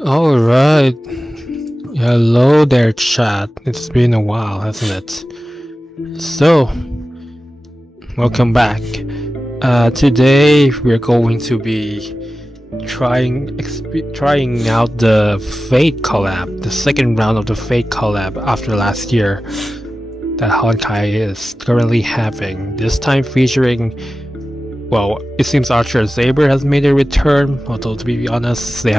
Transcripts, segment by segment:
Alright. Hello there, chat. It's been a while, hasn't it? So, welcome back. Today we're going to be trying out the Fate collab, the second round of the Fate collab after last year that Honkai is currently having. This time featuring, well, it seems Archer and Saber has made a return, although to be honest, they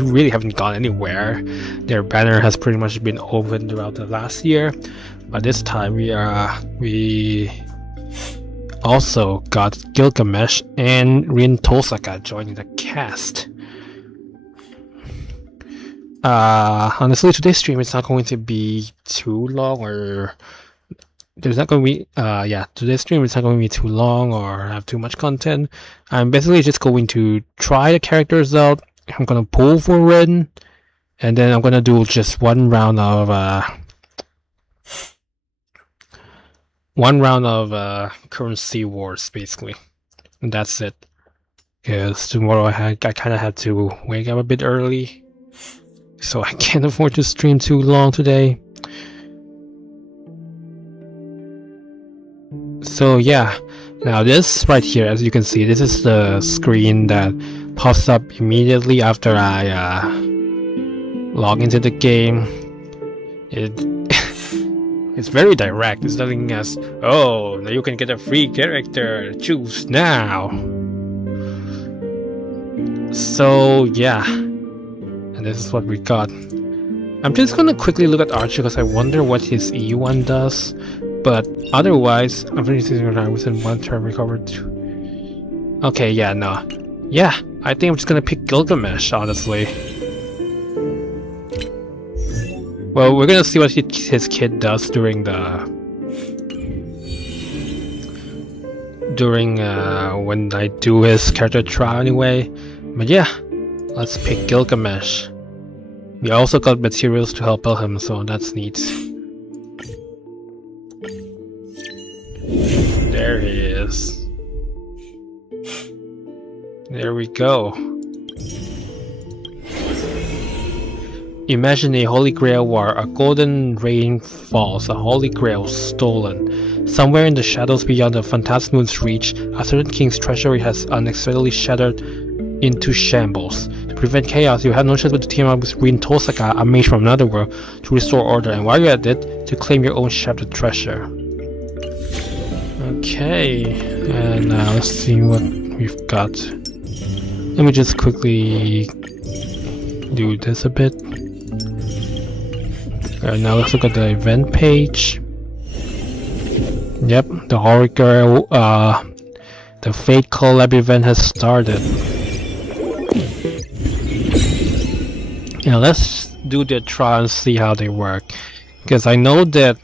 really haven't gone anywhere. Their banner has pretty much been open throughout the last year, but this time we also got Gilgamesh and Rin Tosaka joining the cast. Honestly, today's stream is not going to be too long, or there's not going to be today's stream is not going to be too long or have too much content. I'm basically just going to try the characters out. I'm going to pull for Rin, and then I'm going to do just one round of currency wars, basically, and that's it. Because tomorrow I kind of had to wake up a bit early, so I can't afford to stream too long today. So yeah, now this right here, as you can see, this is the screen that pops up immediately after I log into the game. It's very direct. It's telling us, oh, now you can get a free character, choose now. So yeah, and this is what we got. I'm just gonna quickly look at Archer because I wonder what his E1 does. But otherwise, I'm finishing within one turn recovered. Okay, yeah, no. Yeah, I think I'm just gonna pick Gilgamesh, honestly. Well, we're gonna see what his kid does during when I do his character trial anyway. But yeah, let's pick Gilgamesh. We also got materials to help him, so that's neat. There he is. There we go. Imagine a holy grail war. A golden rain falls. A holy grail stolen. Somewhere in the shadows beyond the Phantasm Moon's reach, a certain king's treasury has unexpectedly shattered into shambles. To prevent chaos, you have no choice but to team up with Rin Tosaka, a mage from another world, to restore order, and while you're at it, to claim your own shattered treasure. Okay, and now let's see what we've got. Let me just quickly do this a bit. Now let's look at the event page. Yep, the Holy Grail, the Fate collab event has started. Now let's do the trial and see how they work. Because I know that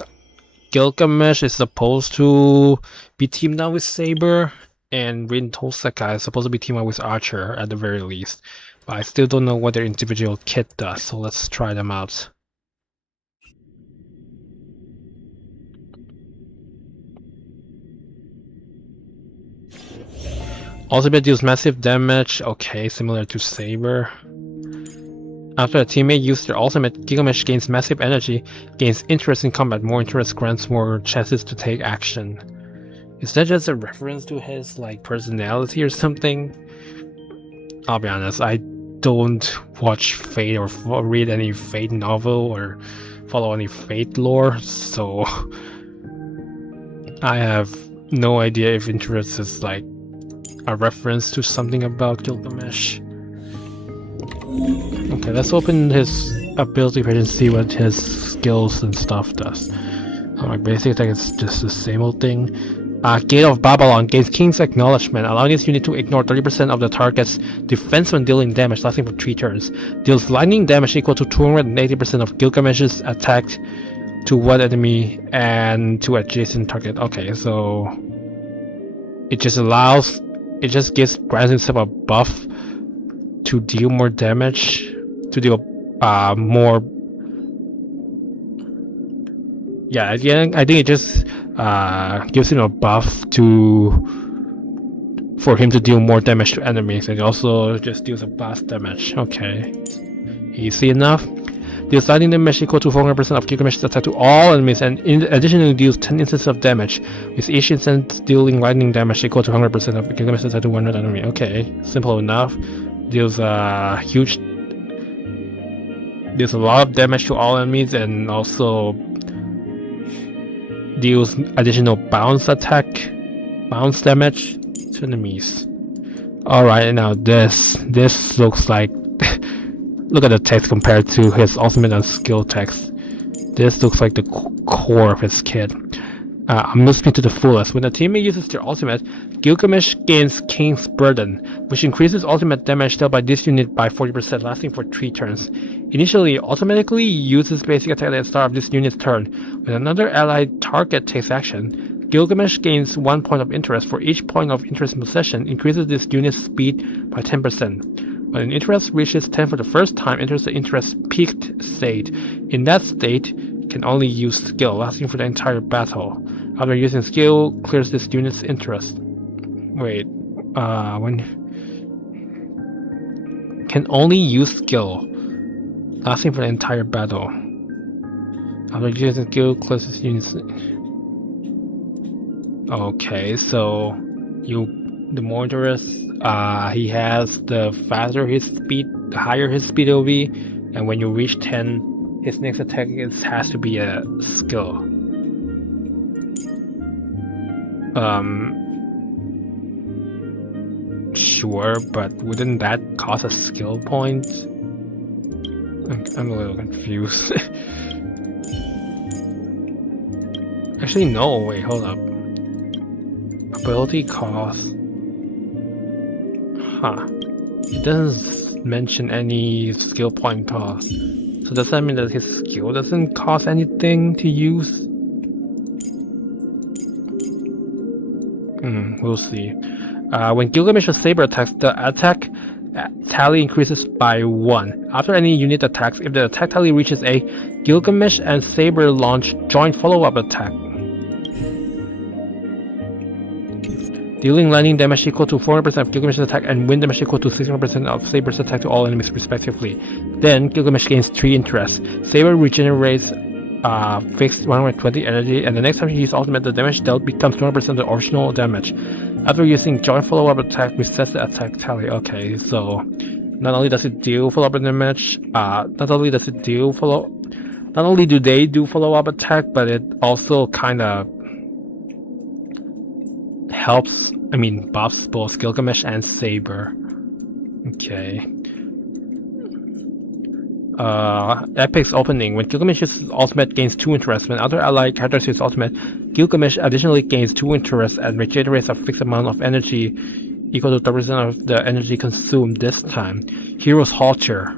Gilgamesh is supposed to be teamed up with Saber, and Rin Tosaka is supposed to be teamed up with Archer at the very least. But I still don't know what their individual kit does, so let's try them out. Ultimate deals massive damage, okay, similar to Saber. After a teammate uses their ultimate, Gilgamesh gains massive energy, gains interest in combat. More interest grants more chances to take action. Is that just a reference to his personality or something? I'll be honest, I don't watch Fate or read any Fate novel or follow any Fate lore, so I have no idea if interest is a reference to something about Gilgamesh. Okay, let's open his ability page and see what his skills and stuff does. Basically, I think it's just the same old thing. Gate of Babylon gains King's Acknowledgement, allowing this unit to ignore 30% of the target's defense when dealing damage, lasting for 3 turns. Deals lightning damage equal to 280% of Gilgamesh's attack to one enemy and to adjacent target. Okay, so it just grants himself a buff to deal more damage, to deal more. Yeah, again, I think it just gives him a buff for him to deal more damage to enemies, and it also just deals a blast damage. Okay, easy enough. Deals lightning damage equal to 400% of Gilgamesh's attack to all enemies, and in addition deals 10 instances of damage, with each instance dealing lightning damage equal to 100% of Gilgamesh's attack to 100 enemy. Okay, simple enough. Deals a lot of damage to all enemies, and also deals additional bounce damage to enemies. Alright, now this looks like look at the text compared to his ultimate and skill text. This looks like the core of his kit. I'm listening to the fullest. When a teammate uses their ultimate, Gilgamesh gains King's Burden, which increases ultimate damage dealt by this unit by 40%, lasting for 3 turns. Initially, automatically uses basic attack at the start of this unit's turn. When another allied target takes action, Gilgamesh gains 1 point of interest. For each point of interest in possession, increases this unit's speed by 10%. When an interest reaches 10 for the first time, enters the interest peaked state. In that state, can only use skill, lasting for the entire battle. After using skill, clears this unit's interest. Wait, when can only use skill, lasting for the entire battle. After using skill, clears this unit's. Okay, so the more interest he has, the faster his speed, the higher his speed will be, and when you reach 10, his next attack has to be a skill. Sure, but wouldn't that cost a skill point? I'm a little confused. Actually, no, wait, hold up. Ability cost. Huh. It doesn't mention any skill point cost. So does that mean that his skill doesn't cost anything to use? We'll see. When Gilgamesh's Saber attacks, the attack tally increases by 1. After any unit attacks, if the attack tally reaches A, Gilgamesh and Saber launch joint follow-up attack. Dealing lightning damage equal to 400% of Gilgamesh's attack and wind damage equal to 600% of Saber's attack to all enemies respectively. Then Gilgamesh gains 3 interest. Saber regenerates fixed 120 energy, and the next time she uses ultimate, the damage dealt becomes 200% of the original damage. After using joint follow-up attack, resets the attack tally. Okay, so not only does it deal follow-up damage, not only do they do follow-up attack, but it also kind of helps, buffs both Gilgamesh and Saber. Okay. Epic's opening. When Gilgamesh uses ultimate, gains 2 interest. When other allied characters use ultimate, Gilgamesh additionally gains 2 interest and regenerates a fixed amount of energy equal to 30% of the energy consumed this time. Hero's Halter.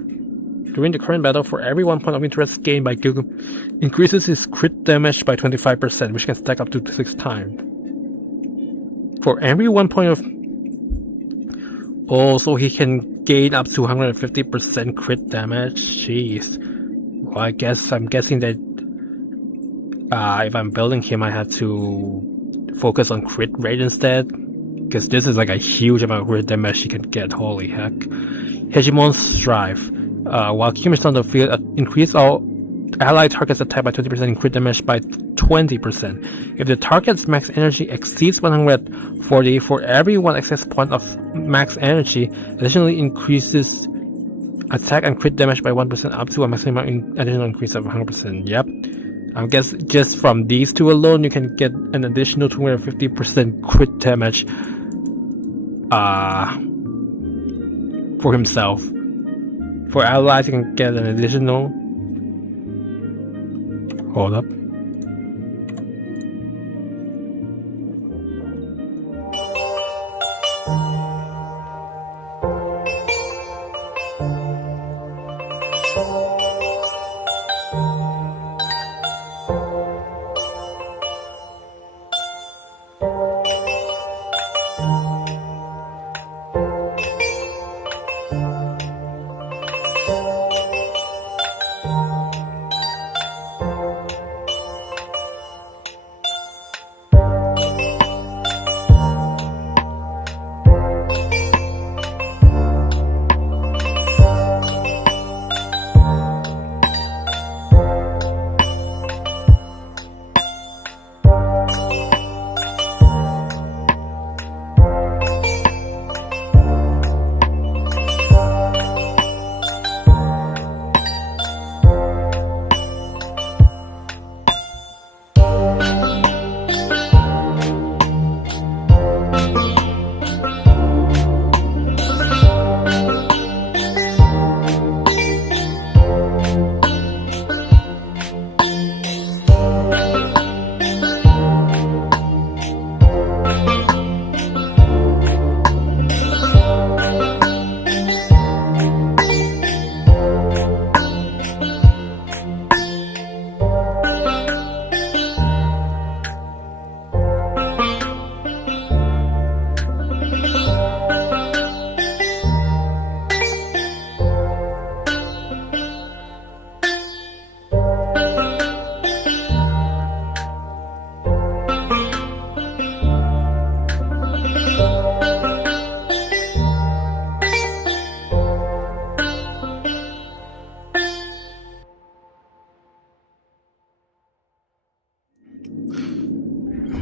During the current battle, for every 1 point of interest gained by Gilgamesh, increases his crit damage by 25%, which can stack up to 6 times. For every 1 point of... Oh, so he can gain up to 150% crit damage. Jeez. Well, I'm guessing that if I'm building him, I have to focus on crit rate instead, because this is like a huge amount of crit damage he can get. Holy heck. Hegemon's Strive. While Gilgamesh on the field, increase all allied targets attack by 20% and crit damage by 20%. If the target's max energy exceeds 140, for every 1 excess point of max energy, additionally increases attack and crit damage by 1% up to a maximum additional increase of 100%. Yep. I guess just from these two alone, you can get an additional 250% crit damage for himself. For allies, you can get an additional... Hold up.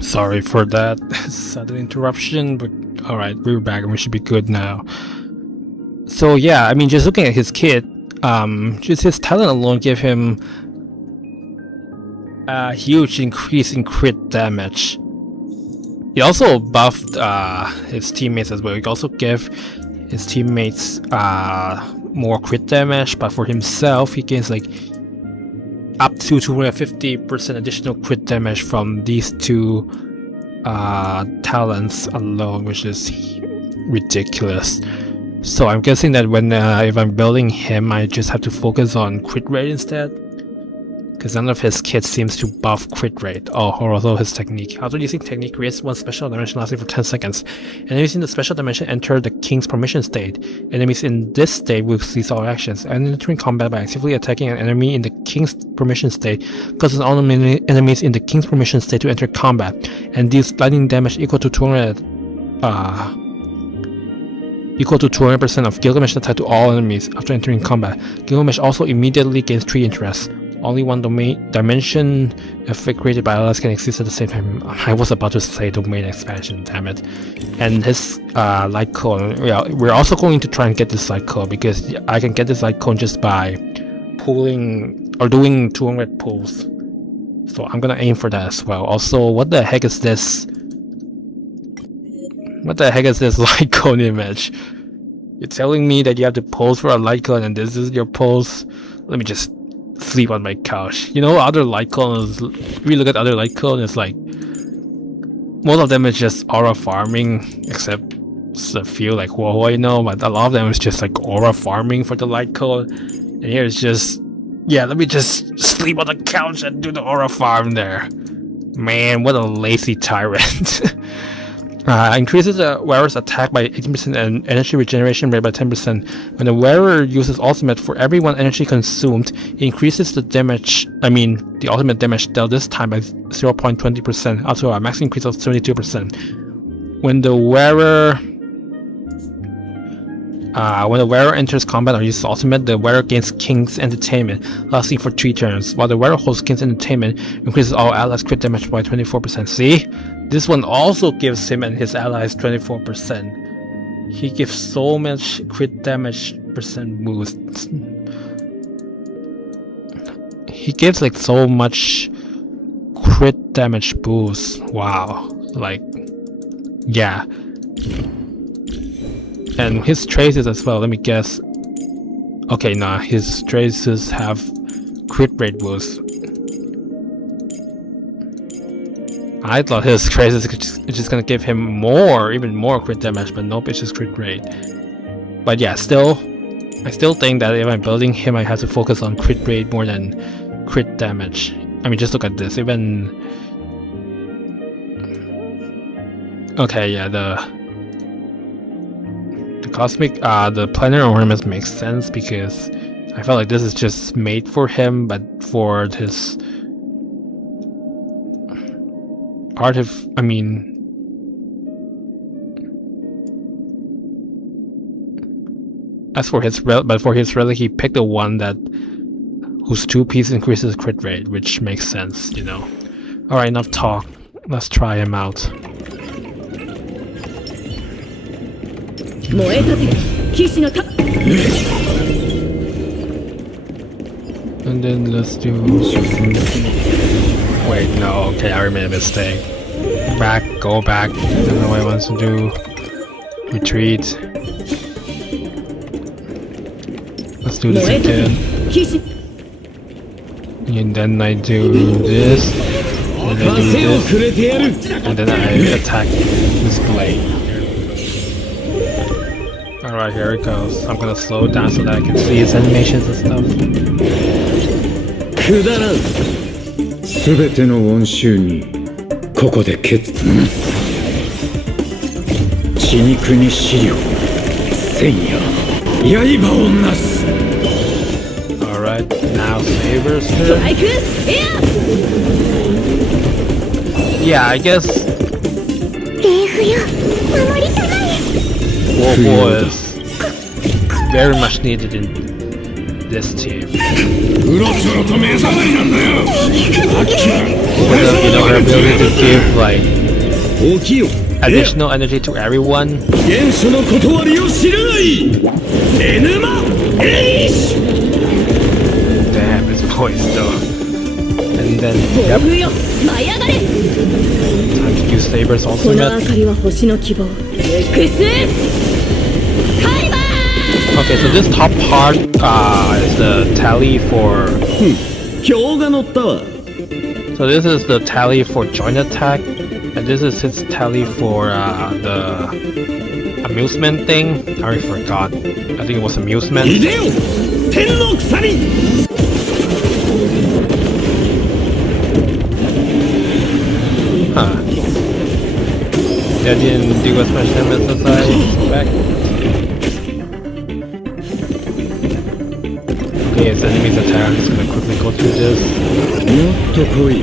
Sorry for that sudden interruption, but alright, we're back and we should be good now. So yeah, I mean, just looking at his kit, just his talent alone gave him a huge increase in crit damage. He also buffed his teammates as well. He also gave his teammates more crit damage, but for himself, he gains like up to 250% additional crit damage from these two talents alone, which is ridiculous. So I'm guessing that when if I'm building him, I just have to focus on crit rate instead, because none of his kits seems to buff crit rate. Oh, or also his technique. After using technique, creates one special dimension lasting for 10 seconds. Enemies in the special dimension enter the King's permission state. Enemies in this state will cease all actions. And entering combat by actively attacking an enemy in the King's permission state causes all enemies in the King's permission state to enter combat, and deals lightning damage equal to 200% of Gilgamesh attack to all enemies after entering combat. Gilgamesh also immediately gains 3 interests. Only one dimension effect created by allies can exist at the same time. I was about to say domain expansion, damn it. And his light cone, yeah, we're also going to try and get this light cone, because I can get this light cone just by pulling or doing 200 pulls. So I'm gonna aim for that as well. Also, what the heck is this? What the heck is this light cone image? You're telling me that you have to pose for a light cone and this is your pose? Let me just sleep on my couch. You know, other light cones, if you look at other light cones, it's like most of them is just aura farming, except a few like whoa, you know, but a lot of them is just like aura farming for the light cone. And here it's just, yeah, let me just sleep on the couch and do the aura farm there. Man, what a lazy tyrant. Increases the wearer's attack by 18% and energy regeneration rate by 10%. When the wearer uses ultimate, for every 1 energy consumed, it increases the damage, the ultimate damage dealt this time by 0.20%, up to a max increase of 72%. When the wearer enters combat or uses ultimate, the wearer gains King's Entertainment, lasting for 3 turns. While the wearer holds King's Entertainment, increases all allies crit damage by 24%. See? This one also gives him and his allies 24%. He gives so much crit damage percent boost. He gives like so much crit damage boost. Wow. Like, yeah. And his traces as well, let me guess. Okay, nah, his traces have crit rate boost. I thought his traces is just gonna give him even more crit damage, but nope, it's just crit rate. But yeah, I still think that if I'm building him, I have to focus on crit rate more than crit damage. I mean, just look at this, even... Okay, yeah, the cosmic, the planetary ornaments makes sense, because I felt like this is just made for him, but for his... for his relic, he picked the one that whose 2 pieces increases crit rate, which makes sense, you know. Alright, enough talk. Let's try him out. And then let's do... Wait, no, okay, I made a mistake. Go back. I don't know what I want to do. Retreat. Let's do this again. And then I do this. And then I do this. And then I attack this blade. Alright, here it goes. I'm gonna slow it down so that I can see his animations and stuff. すべての恩衆にここで決血肉に資料千夜刃をなす Alright, now Saber's turn. Yeah, I guess Wobo is very much needed in this team. Her ability to give like 起きよ。 additional energy to everyone. 元首の断りを知るがいい。エヌマエイシ。 Damn, his voice though. And then, yep, 暴風よ舞い上がれ time to use Saber's この明 ultimate. かりは星の希望エクスカリバー Okay, so this top part is the tally for. 今日が乗ったわ。 So this is the tally for joint attack, and this is his tally for the amusement thing. I already forgot. I think it was amusement. いでよ天の鎖。 Huh. Yeah, didn't do as much damage as I expect. Okay, it's enemy's attack. I'm just gonna quickly go through this. もっと来い。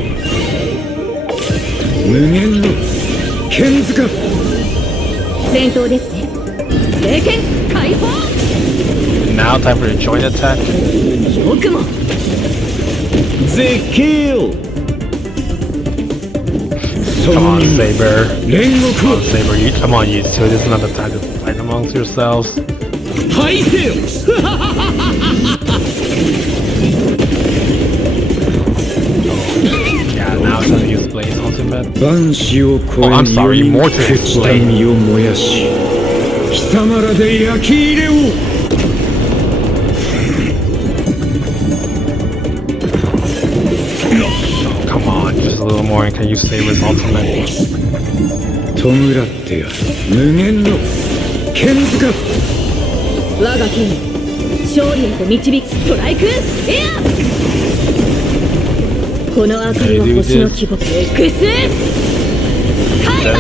無限の剣塚。戦闘ですね聖剣解放 Now time for the joint attack. よくも絶景よ。 Come on, Saber. 煉獄 Come を on, Saber. Come on, you two. This is not the time to fight amongst yourselves. 排せよ。 Yeah, now it's time to use Blaze ultimate. 万死を超え Oh, I'm sorry, より more to 朽ちた explain. 身を燃やし貴様らで焼き入れを。 Come on, just a little more and can use Saber's ultimate. 弔ってやる無限の剣塚。我が剣勝利へと導くストライクエアこの明かりは星の希望エクスカリ Then バ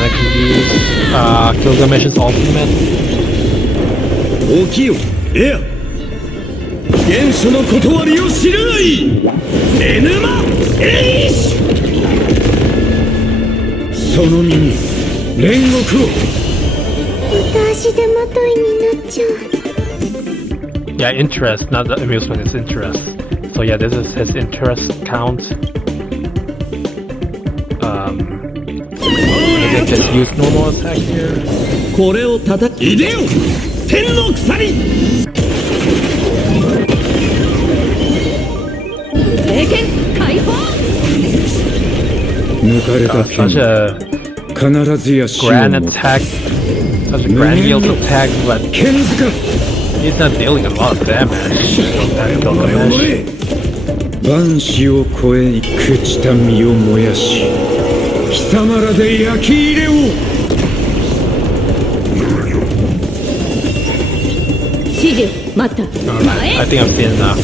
I ー can use Gilgamesh's ultimate. 起きよエア。元首の断りを知るがいい。エヌマエイシ。その身に煉獄を。足手まといになっちゃう Yeah, interest, not the amusement, it's interest. So yeah, this is his interest count. I can just use normal attack here. これを叩きいでよ天の鎖。聖剣解放抜かれた Such 剣 a 必ずや死を grand もつ。 attack, such a grandiose attack, but 剣塚。 he's not dealing a lot of damage. That Gilgamesh. 万死を超え朽ちた身を燃やし貴様らで焼き入れを。指示マスター Alright, I think I've seen enough.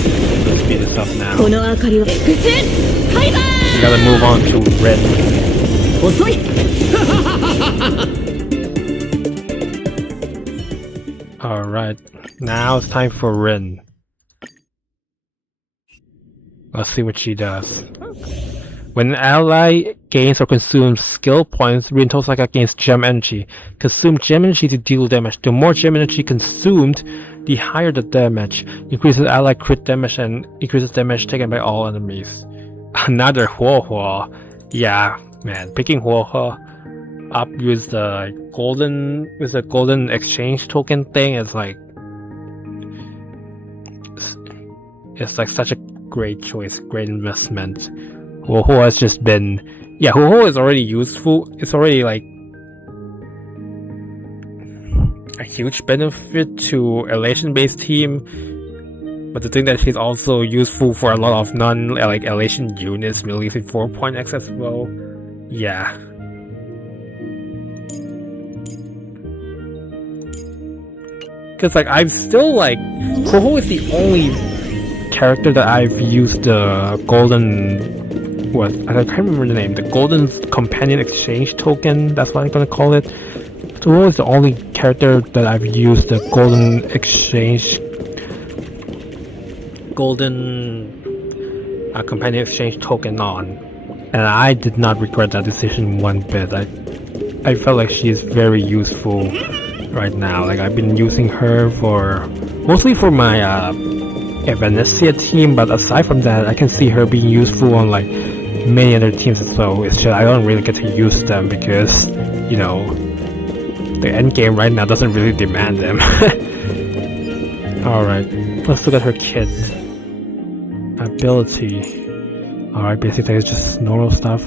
Let's speed this up now. この明かりはエクスカリバ We gotta move on to red. ー遅い Alright, now it's time for Rin. Let's see what she does. When an ally gains or consumes skill points, Rin Tosaka gains gem energy. Consume gem energy to deal damage. The more gem energy consumed, the higher the damage. Increases ally crit damage and increases damage taken by all enemies. Another Huohuo. Yeah, man, picking Huohuo up with the golden exchange token thing is like it's like such a great choice, great investment. Huohuo has just been Huohuo is already useful. It's already like a huge benefit to elation based team. But the thing that she's also useful for a lot of elation units releasing 4.x as well. Yeah. Cause like I'm still like Huohuo is the only character that I've used the golden I can't remember the name. The golden companion exchange token, that's what I'm gonna call it. Huohuo is the only character that I've used the golden companion exchange token on, and I did not regret that decision one bit. I felt like she is very useful right now. Like I've been using her mostly for my Venecia team, but aside from that, I can see her being useful on like many other teams as well. It's just I don't really get to use them because you know, the end game right now doesn't really demand them. Alright, let's look at her kit. Ability. Alright, basically it's just normal stuff.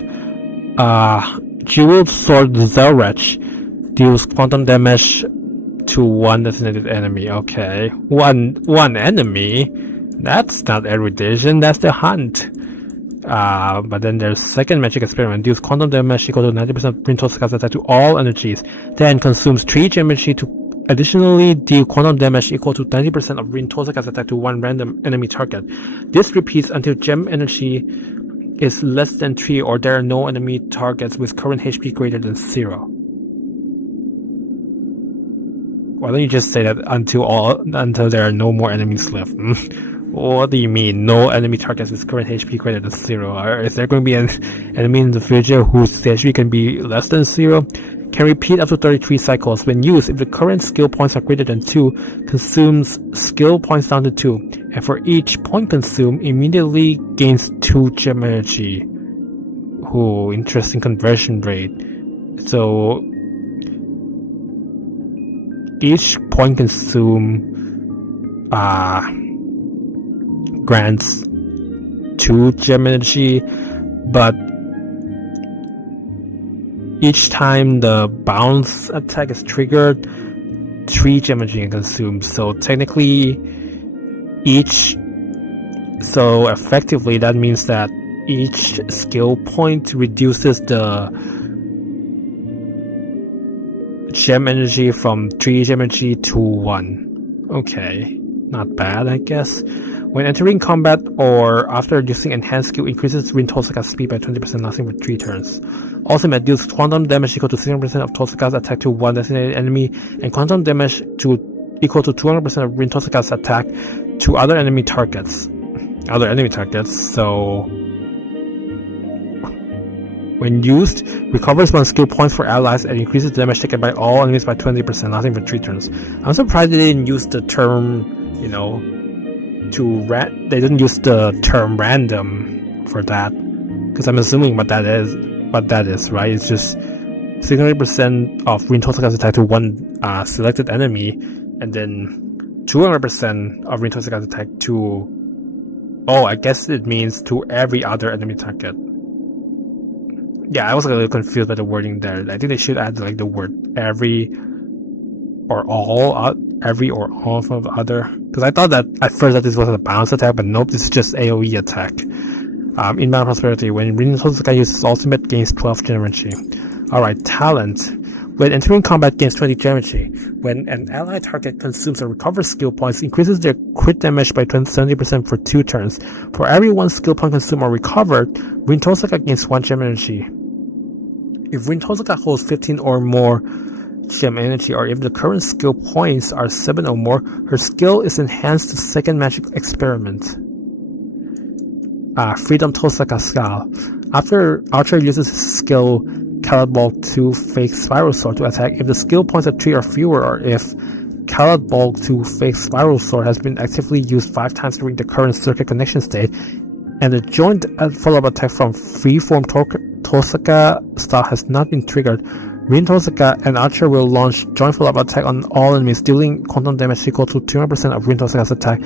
Jeweled Sword Zelrech deals quantum damage to one designated enemy. Okay. One enemy? That's not erudition, that's the hunt. But then there's second magic experiment. Deals quantum damage equal to 90% Rin Tosaka's attack to all energies. Then consumes 3 gem energy to additionally deal quantum damage equal to 90% of Rin Tosaka's attack to one random enemy target. This repeats until gem energy is less than 3 or there are no enemy targets with current HP greater than 0. Why don't you just say that until there are no more enemies left? What do you mean, no enemy targets with current HP greater than 0? Or is there going to be an enemy in the future whose HP can be less than 0? Can repeat up to 33 cycles. When used, if the current skill points are greater than 2, consumes skill points down to 2. And for each point consumed, immediately gains 2 gem energy. Ooh, interesting conversion rate. So, each point consumed grants 2 gem energy, but each time the bounce attack is triggered, 3 gem energy is consumed. So technically, so effectively that means that each skill point reduces the gem energy from 3 gem energy to 1. Okay, not bad, I guess. When entering combat or after using enhanced skill, increases Rin Tosaka's speed by 20%, lasting for 3 turns. Ultimate deals quantum damage equal to 0% of Tosaka's attack to one designated enemy, and quantum damage equal to 200% of Rin Tosaka's attack to other enemy targets. So when used, recovers 1 skill points for allies and increases damage taken by all enemies by 20%, lasting for 3 turns. I'm surprised they didn't use the term, you know, they didn't use the term random for that, because I'm assuming what that is, right? It's just 600% of Rin Tosaka's attack to one selected enemy, and then 200% of Rin Tosaka's attack to, I guess it means to every other enemy target. Yeah, I was a little confused by the wording there. I think they should add like the word every or all from the other, because I thought that at first that this was a bounce attack, but nope, this is just AoE attack. Inbound Prosperity. When Rin Tosaka uses ultimate, gains 12 gem energy. Alright, talent. When entering combat, gains 20 gem energy. When an ally target consumes or recovers skill points, increases their crit damage by 70% for 2 turns. For every 1 skill point consumed or recovered, Rin Tosaka gains 1 gem energy. If Rin Tosaka holds 15 or more gem energy, or if the current skill points are 7 or more, her skill is enhanced to second magic experiment. Freedom Tosaka Skull. After Archer uses his skill Carrot Ball 2 Fake Spiral Sword to attack, if the skill points are 3 or fewer, or if Carrot Ball 2 Fake Spiral Sword has been actively used 5 times during the current circuit connection state, and the joint follow-up attack from Freeform Tosaka style has not been triggered, Rin Tosaka and Archer will launch joint follow-up attack on all enemies, dealing quantum damage equal to 200% of Rin Tosaka's attack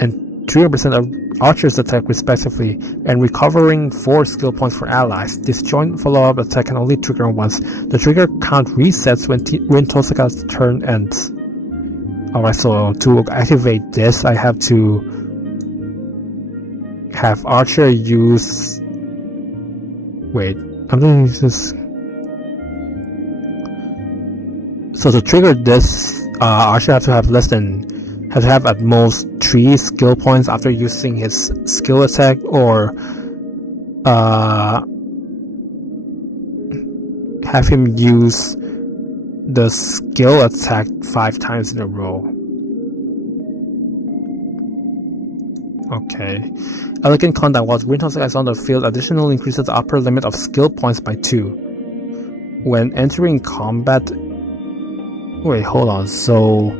and 300% of Archer's attack respectively, and recovering 4 skill points for allies. This joint follow-up attack can only trigger once. The trigger count resets when Rin Tosaka's turn ends. Alright, so to activate this, I have to have Archer use... Wait, I'm gonna use this... So to trigger this, Archer has to have at most 3 skill points after using his skill attack, or have him use the skill attack 5 times in a row. Okay. Elegant Conduct. While Rin Tosaka is on the field, additionally increases the upper limit of skill points by 2. When entering combat... Wait, hold on, so...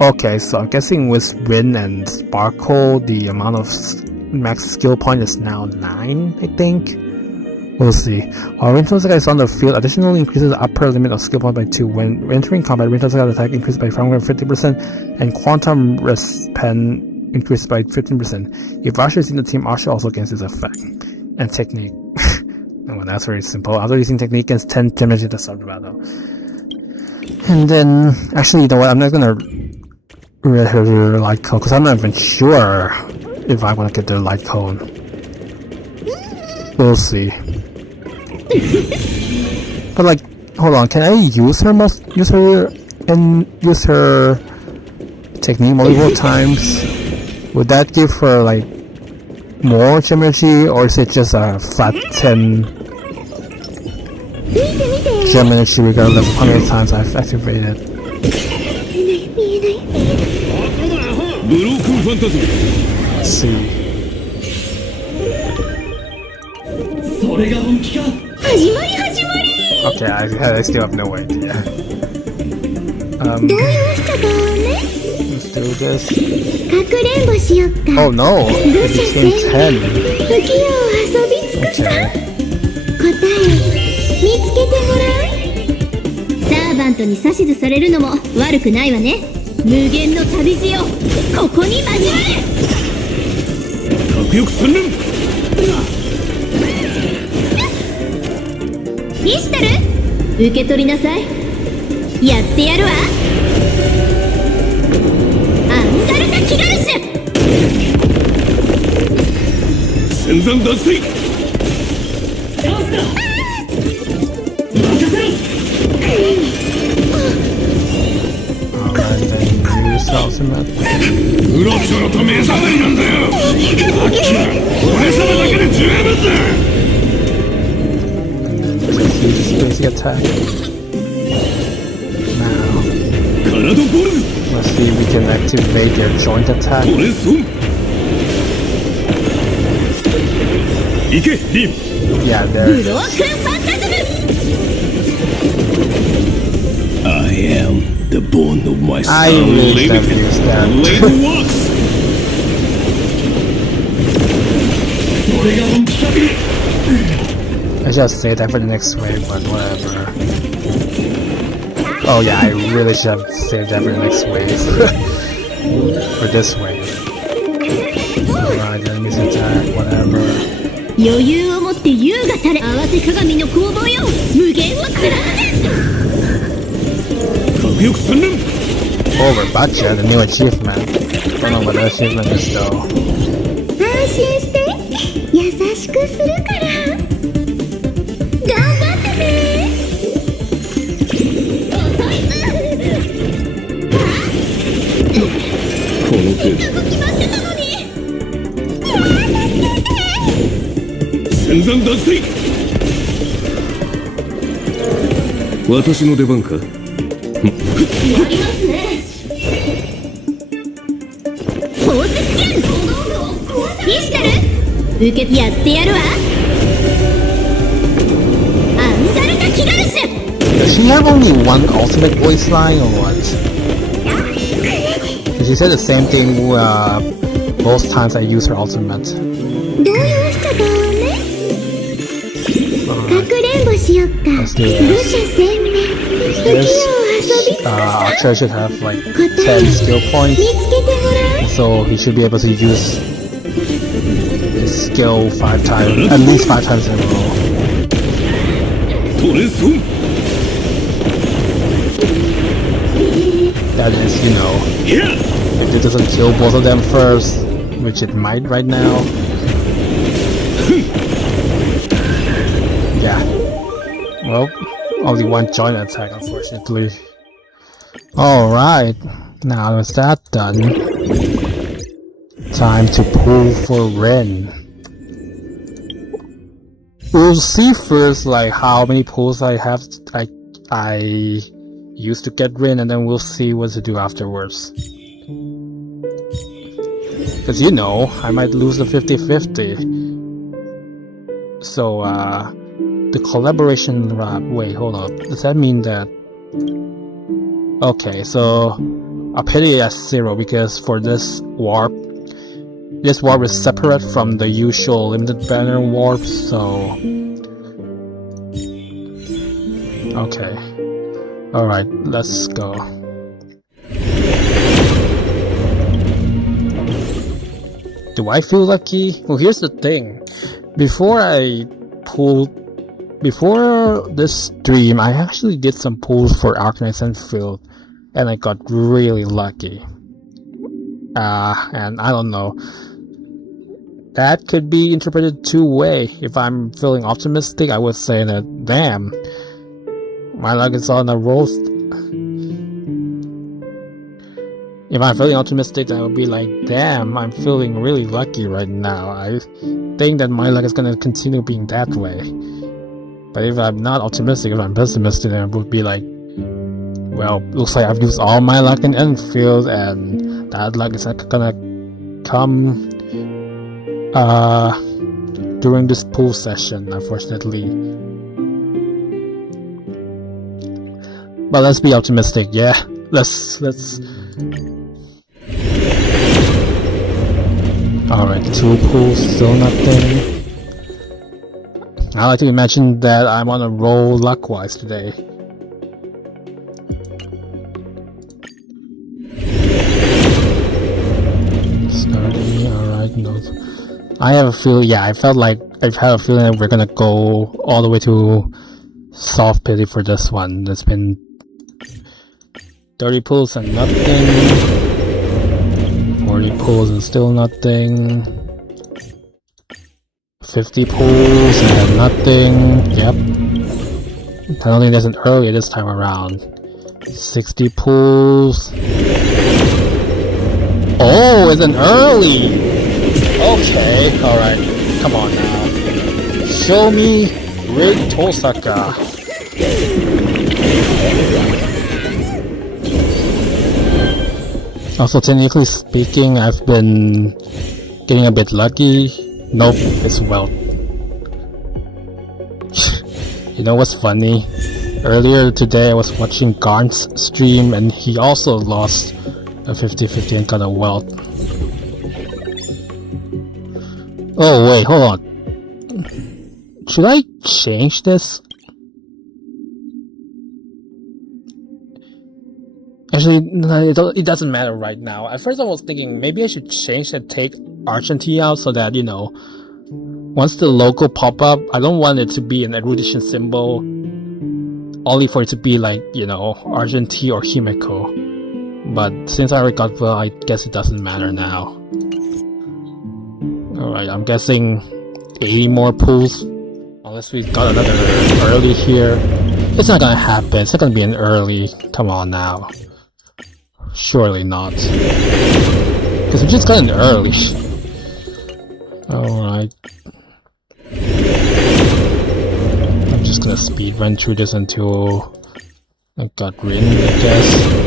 Okay, so I'm guessing with Rin and Sparkle, the amount of max skill point is now 9, I think? We'll see. While Wind Saga is on the field, additionally increases the upper limit of skill point by 2. When entering combat, Wind Saga attack increases by 550% and Quantum Respen increases by 15%. If Asher is in the team, Asher also gains this effect. And technique. Well, that's very simple. After using technique against 10 damage in the sub battle. And then, actually, you know what? I'm not gonna read her light cone because I'm not even sure if I want to get the light cone. We'll see. But like, hold on, can I use her technique multiple times? Would that give her like more energy, or is it just a flat 10 gem energy regardless of how many times I've activated? Let's see. Okay, I still have no idea. Let's do this. Oh no! It became 10. Okay. サーバントに指図されるのも悪くないわね。無限の旅路よ、ここに交われ。核翼3連。イシュタル、受け取りなさい。やってやるわ。アンダルタ・キガルシュ。戦山脱水。チャンスだ。任せろ。うろちょろと目障りなんだよ。さっきは俺様だけで十分だ。Basic attack. Now, let's see if we can activate their joint attack. Yeah, there it is. I am the bone of my soul. I really can't use that. I just say that for the next wave, but whatever. Oh yeah, I really should have saved that for the next wave. For this wave. Alright, enemies attack, whatever. 余裕を持って優雅たれ。合わせ鏡の攻防よ、無限を貫け。核翼3連。 Over budget, the new achievement. Don't know what the achievement is though. 安心して優しくするから。頑張ってね。この程度。決まってたのに。戦山脱水。私の出番か。やりますね。宝石剣。イシュタル、受けやってやるわ。アンダルタ・キガルシュ。 Does she have only one ultimate voice line or what? She said the same thing both times I use her ultimate. 動揺したかね。かくれんぼしよっか。Let's do 愚 this. 者鮮明。浮世を遊び尽くさ。 Archer should have like 答え 10 skill points, 見つけてごらん。 so he should be able to use his skill 5 times, at least 5 times in a row. トレソン。 That is, you know, if it doesn't kill both of them first, which it might right now. Yeah. Well, only one joint attack, unfortunately. Alright, now that's that done. Time to pull for Ren. We'll see first, like, how many pulls I have, I used to get Rin, and then we'll see what to do afterwards. Because you know, I might lose the 50-50. So, the collaboration wait, hold up. Does that mean that... Okay, so I'll put it as 0 because for this warp is separate from the usual limited banner warp, so Okay. Alright, let's go. Do I feel lucky? Well, here's the thing. Before this stream, I actually did some pulls for Arcanine and Field, and I got really lucky. And I don't know. That could be interpreted two ways. If I'm feeling optimistic, I would say that, damn, my luck is on a roll. If I'm feeling optimistic, then I would be like, damn, I'm feeling really lucky right now. I think that my luck is gonna continue being that way. But if I'm not optimistic, if I'm pessimistic, then I would be like, well, looks like I've used all my luck in Enfield, and that luck is not gonna come during this pool session, unfortunately. But let's be optimistic, yeah. Let's Alright, 2 pools, still nothing. I like to imagine that I'm on a roll luck-wise today. Starting, alright, no. I have a feel, yeah, I've had a feeling that we're gonna go all the way to soft pity for this one. There's been 30 pulls and nothing. 40 pulls and still nothing. 50 pulls and nothing. Yep. I don't think there's an early this time around. 60 pulls. Oh, it's an early! Okay, alright. Come on now. Show me Rig Tosaka. Also, technically speaking, I've been getting a bit lucky. Nope, it's Welt. You know what's funny? Earlier today I was watching Garn's stream and he also lost a 50-50 and got a Welt. Oh wait, hold on. Should I change this? Actually, it doesn't matter right now. At first I was thinking maybe I should change and take Argentine out so that, you know, once the logo pop up, I don't want it to be an erudition symbol only for it to be like, you know, Argentine or Himeko. But since I already got well, I guess it doesn't matter now. Alright, I'm guessing 80 more pulls. Unless we got another early here. It's not gonna happen. It's not gonna be an early. Come on now. Surely not. Because we just got an early. Alright. I'm just gonna speed run through this until I got rid, I guess.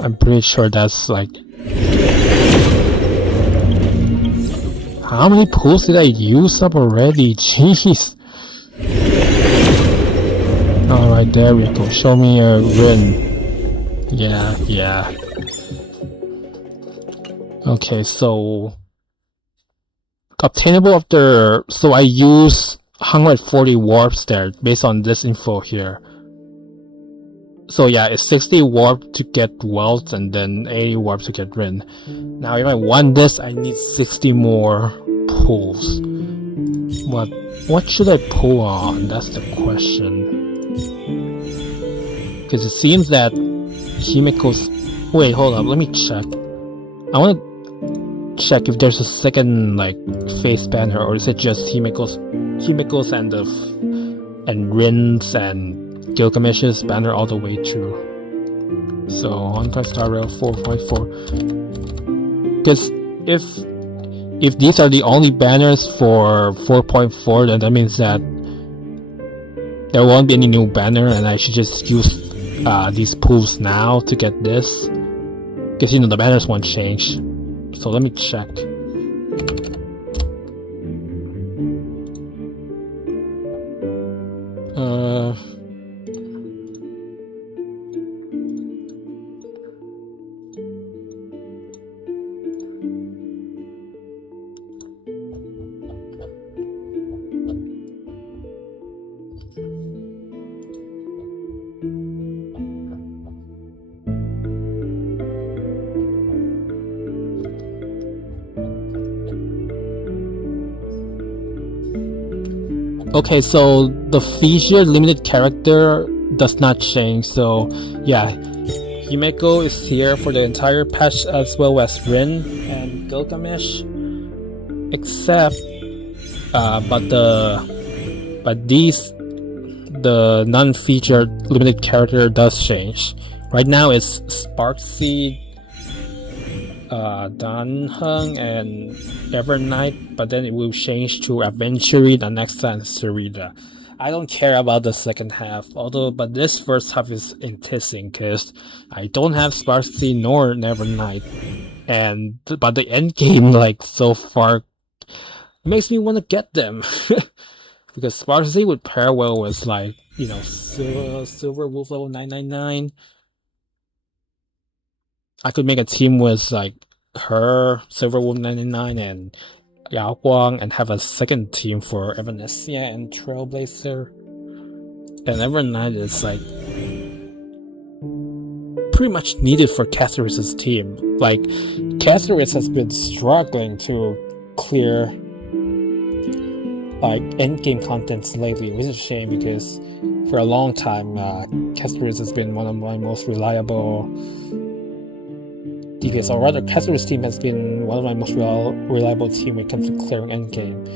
I'm pretty sure that's like... How many pulls did I use up already? Jeez! Alright, there we go. Show me a Rin. Yeah. Okay, so... Obtainable after... So I use 140 warps there, based on this info here. So yeah, it's 60 warp to get Welt and then 80 warp to get Rin. Now if I want this, I need 60 more pulls. What should I pull on? That's the question. Because it seems that Himeko's... Wait, hold up, let me check. I want to check if there's a second, like, face banner, or is it just Himeko's and and Rin's and Gilgamesh's banner all the way through. So on to Star Rail 4.4. Because if these are the only banners for 4.4, then that means that there won't be any new banner, and I should just use these pools now to get this. Because you know the banners won't change. So let me check. Okay, so the featured limited character does not change, so yeah, Himeko is here for the entire patch as well as Rin and Gilgamesh, except the non-featured limited character does change. Right now it's Sparkseed, Danheng, and Evernight, but then it will change to Aventurine, Alexa, and Sarita. I don't care about the second half, but this first half is interesting because I don't have Sparkseed nor Evernight, but the end game, like, so far makes me want to get them. Because Sparkseed would pair well with, like, you know, Silver Wolf level 999. I could make a team with, like, her, Silver Wolf 999, and Yao Guang, and have a second team for Evanescia and Trailblazer. And Evernight is, like, pretty much needed for Catharis's team. Like, Catharis has been struggling to clear, like, endgame contents lately, which is a shame because for a long time, Catharis has been one of my most reliable DPS, or rather, Catharis' team has been one of my most reliable team when it comes to clearing endgame.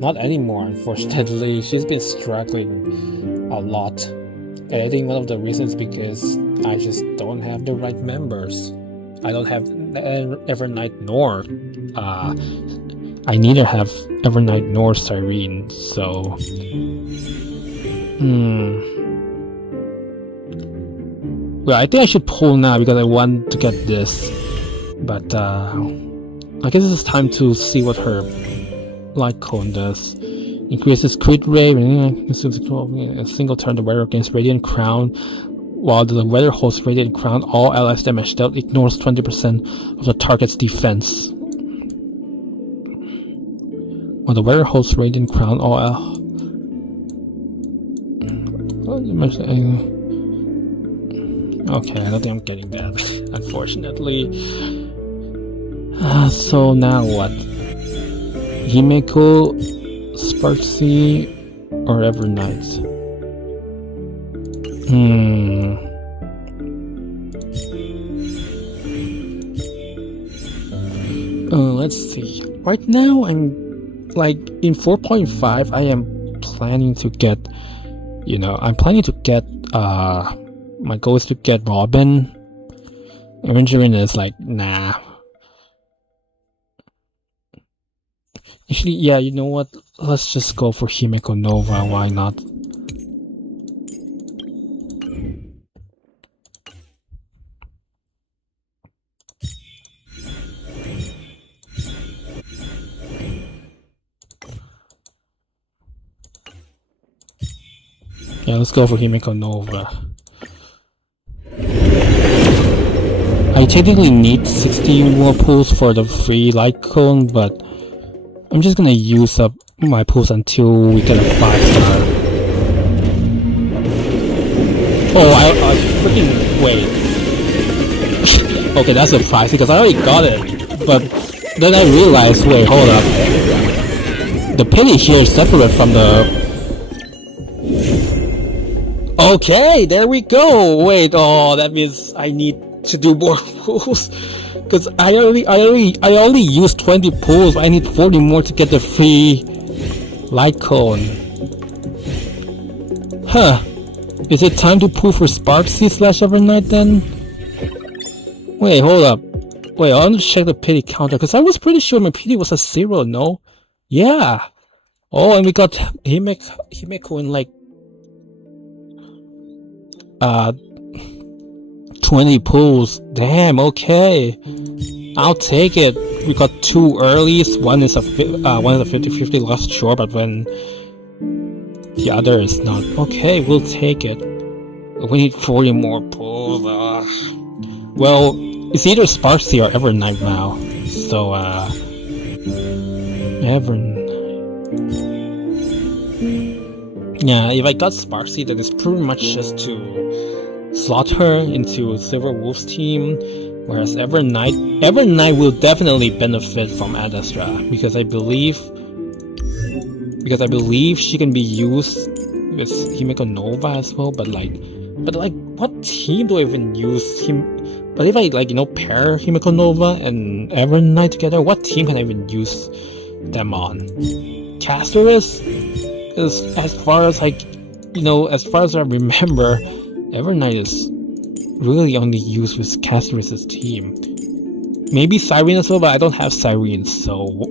Not anymore, unfortunately. She's been struggling a lot. And I think one of the reasons is because I just don't have the right members. I don't have Evernight nor I neither have Evernight nor Cyrene, so well, I think I should pull now because I want to get this, but I guess it's time to see what her light cone does. Increases crit rate when a single turn the wearer gains Radiant Crown. While the wearer holds Radiant Crown, all allies damage dealt ignores 20% of the target's defense. While the wearer holds Radiant Crown, all okay, I don't think I'm getting that, unfortunately. So now what? Himeko, Sparkseed, or Evernight? Let's see. Right now, I'm like in 4.5. I am planning to get, my goal is to get Robin. Evangeline is like, nah. Actually, yeah, you know what? Let's just go for Himeko Nova. Why not? Yeah, let's go for Himeko Nova. I technically need 60 more pulls for the free light cone, but I'm just gonna use up my pulls until we get a 5-star. Oh, I freaking wait. Okay, that's surprising because I already got it, but then I realized, wait, hold up. The pity here is separate from the. Okay, there we go. Wait, oh, that means I need to do more pulls because I only used 20 pulls. I need 40 more to get the free light cone. Huh? Is it time to pull for Sparkseed / Evernight then? Wait, hold up. Wait, I want to check the pity counter because I was pretty sure my pity was a 0. No? Yeah. Oh, and we got Himeko in like 20 pulls. Damn, okay. I'll take it. We got 2 earlies. One is a 50-50 lost shore, but when the other is not. Okay, we'll take it. We need 40 more pulls. Well, it's either Sparkseed or Evernight now. So, Evernight. Yeah, if I got Sparkseed, then it's pretty much just to slot her into Silver Wolf's team, whereas Evernight will definitely benefit from Adastra, because I believe because I believe she can be used with Himeko Nova as well. But what team do I even use him? But if I pair Himeko Nova and Evernight together, what team can I even use them on? Castorus is, as far as I remember, Evernight is really only used with Castorus' team. Maybe Siren as well, but I don't have Siren, so.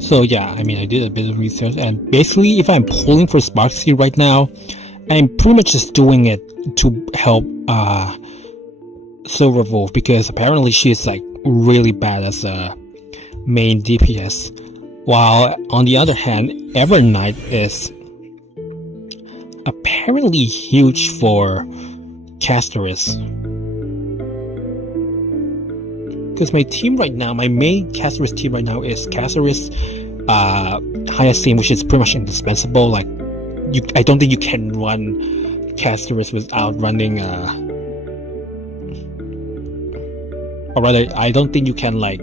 So yeah, I mean, I did a bit of research, and basically, if I'm pulling for Sparksy right now, I'm pretty much just doing it to help Silver Wolf, because apparently she's like really bad as a main DPS, while on the other hand, Evernight is apparently huge for Castorus. Because my team right now, my main Castorus team right now is Castorus, Hyacinth, which is pretty much indispensable. Like, I don't think you can run Castorus without running, or rather, I don't think you can like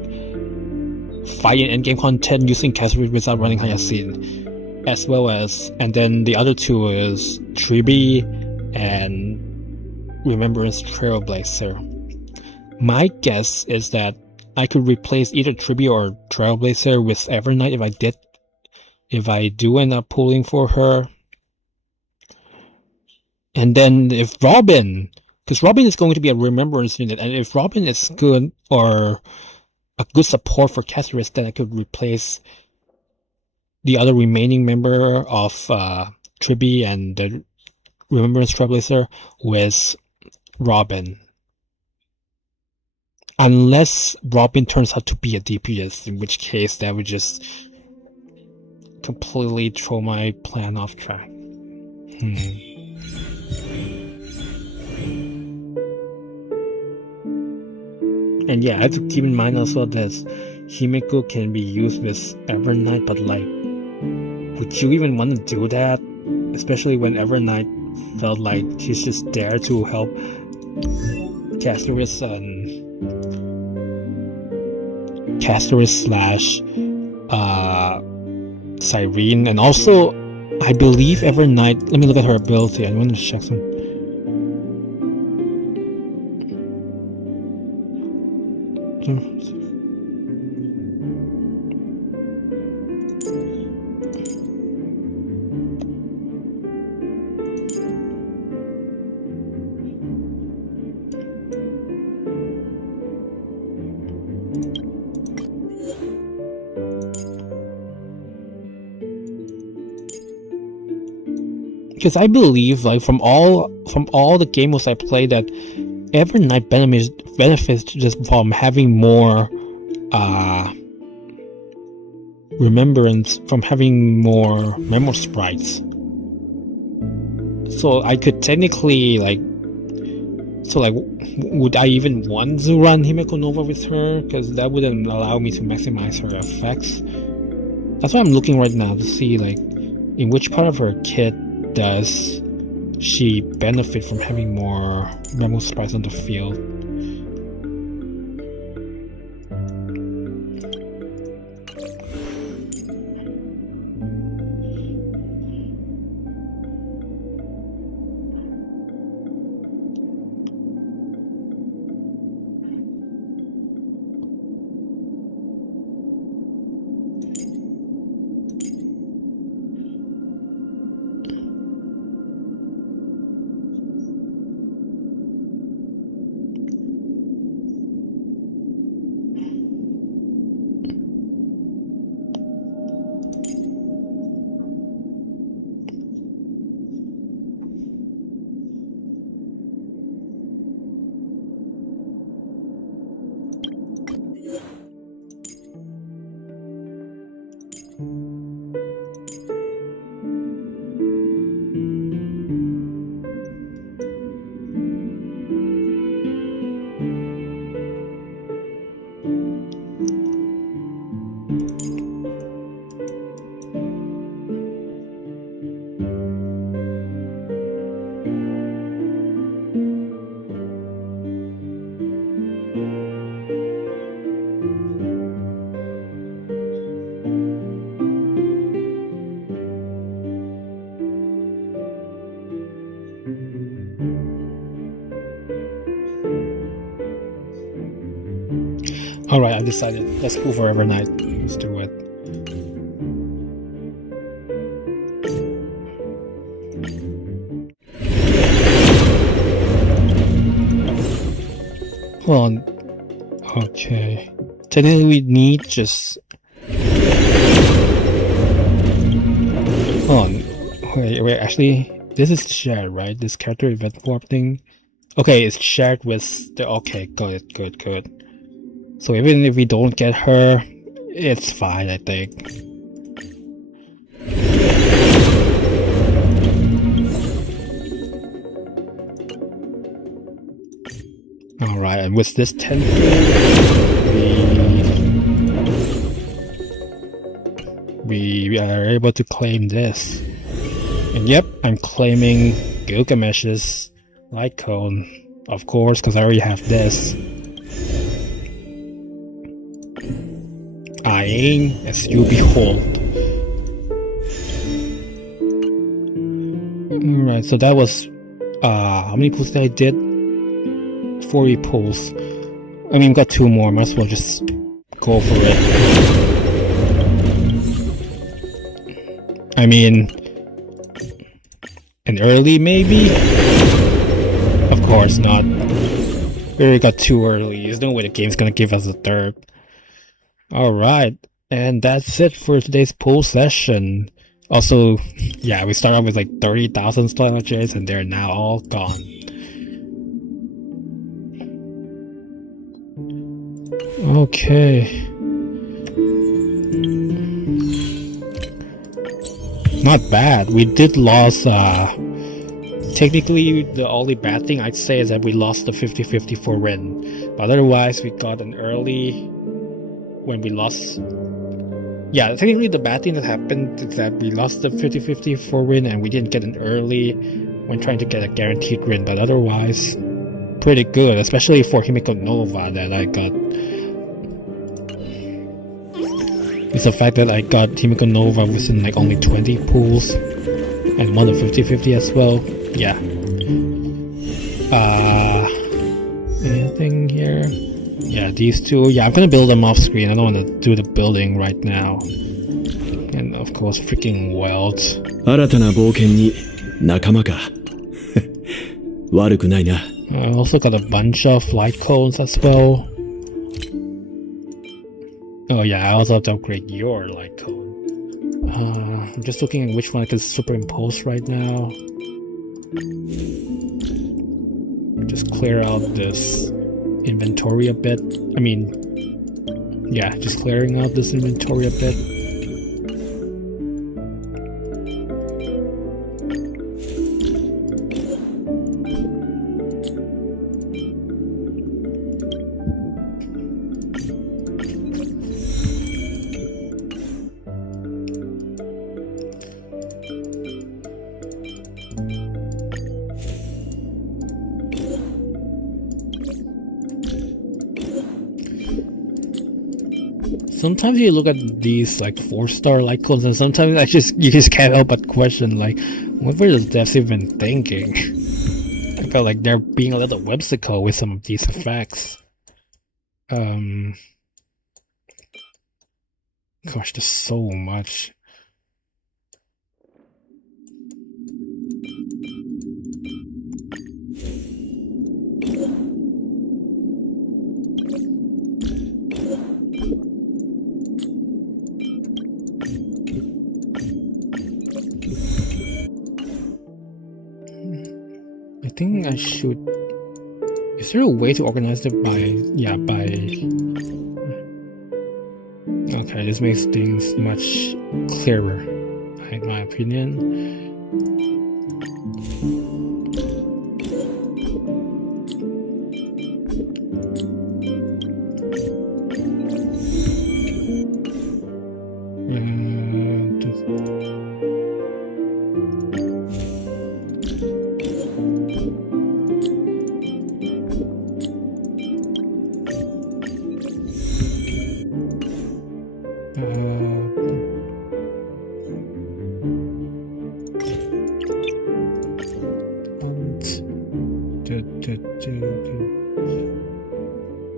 fight in endgame content using Castorus without running Hyacinth, as well as, and then the other two is Tribi and Remembrance Trailblazer. My guess is that I could replace either Tribi or Trailblazer with Evernight if I do end up pulling for her. And then if Robin, because Robin is going to be a Remembrance unit, and if Robin is good or a good support for Castorus, then I could replace the other remaining member of Tribi and the Remembrance Trailblazer with Robin. Unless Robin turns out to be a DPS, in which case that would just completely throw my plan off track. And yeah, I have to keep in mind also that Himeko can be used with Evernight, but like, would you even want to do that? Especially when Evernight felt like she's just there to help Castorus slash Cyrene, and also I believe Evernight. Let me look at her ability. I want to check some. Because I believe, like, from all the game modes I play, that every knight benefits just from having more remembrance, from having more memory sprites. So I could technically, like, would I even want to run Himeko Nova with her? Because that wouldn't allow me to maximize her effects. That's why I'm looking right now to see, like, in which part of her kit does she benefit from having more memory sprites on the field. Alright, I decided. Let's go for every night. Let's do it. Hold on. Okay. Technically we need just... Hold on. Wait, actually, this is shared, right? This character event warp thing? Okay, it's shared with the... Okay, got it. Good. So even if we don't get her, it's fine, I think. Alright, and with this 10 we are able to claim this. And yep, I'm claiming Gilgamesh's light cone, of course, because I already have this. I aim as you behold. Alright, so that was how many pulls did I did? 40 pulls. I mean, we've got 2 more, might as well just go for it. I mean, an early maybe? Of course not. We already got 2 early. There's no way the game's gonna give us a third. Alright, and that's it for today's poll session. Also, yeah, we start off with like 30,000 storages and they're now all gone. Okay. Not bad. We did lose, technically the only bad thing I'd say is that we lost the 50-50 for Rin. But otherwise, we got an early... When we lost... Yeah, technically the bad thing that happened is that we lost the 50-50 for win and we didn't get an early when trying to get a guaranteed win, but otherwise pretty good, especially for Himeko Nova that I got. It's the fact that I got Himeko Nova within like only 20 pools and won the 50-50 as well. Yeah. Anything here? Yeah, these two. Yeah, I'm gonna build them off screen. I don't want to do the building right now. And of course, freaking welds. 新たな冒険に仲間か。悪くないな。I also got a bunch of light cones as well. Oh yeah, I also have to upgrade your light cone. I'm just looking at which one I can superimpose right now. Just clear out this inventory a bit. I mean, yeah, just clearing out this inventory a bit. Sometimes you look at these like 4-star icons, and sometimes you just can't help but question, like, what were the devs even thinking? I felt like they're being a little whimsical with some of these effects. Gosh, there's so much. I think I should. Is there a way to organize it by? Yeah, by. Okay, this makes things much clearer, in my opinion.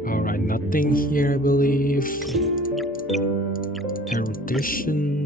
Alright, nothing here, I believe. Erudition.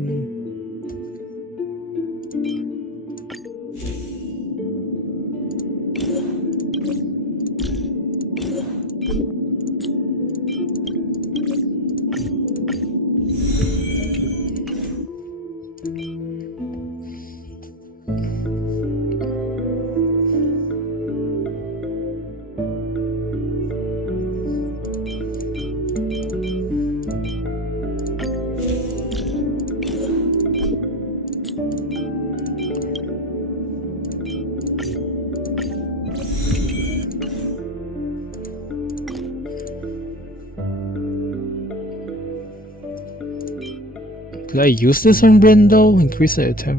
Could I use this on Brendo? Increase the attack?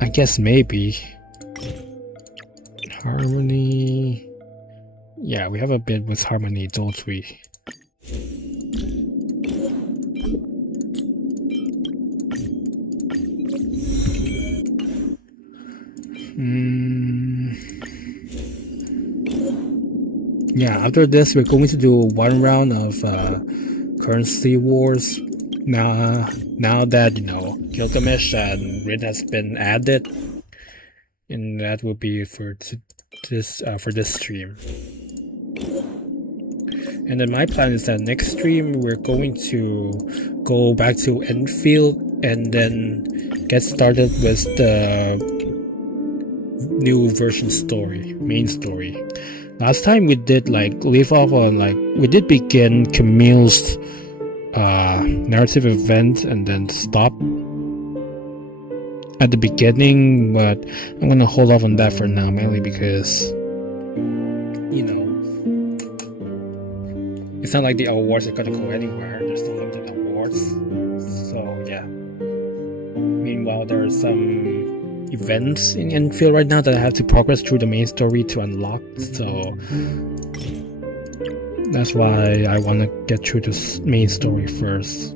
I guess maybe. Harmony. Yeah, we have a bit with harmony, don't we? Yeah, after this we're going to do one round of currency wars. Now that, you know, Gilgamesh and Rin has been added, and that will be for this stream. And then my plan is that next stream we're going to go back to Enfield and then get started with the new version story, main story. Last time we did leave off on we did begin Camille's narrative event and then stop at the beginning, but I'm gonna hold off on that for now, mainly because, you know, it's not like the awards are gonna go anywhere. There's no limited awards, so yeah. Meanwhile, there are some events in Enfield right now that I have to progress through the main story to unlock, so that's why I want to get through this main story first.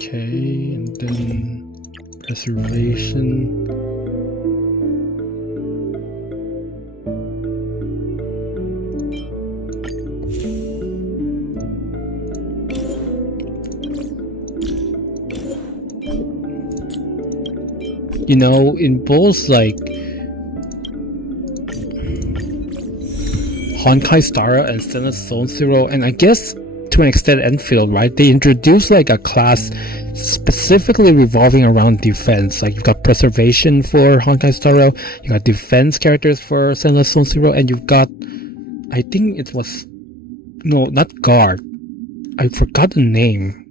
Okay, and then preservation. you know, in both like Honkai Star Rail and Zenless Zone Zero, and I guess to an extent Enfield, right? They introduced like a class specifically revolving around defense. Like you've got preservation for Honkai Star Rail, you got defense characters for Zenless Zone Zero, and you've got, I think it was, no, not guard. I forgot the name.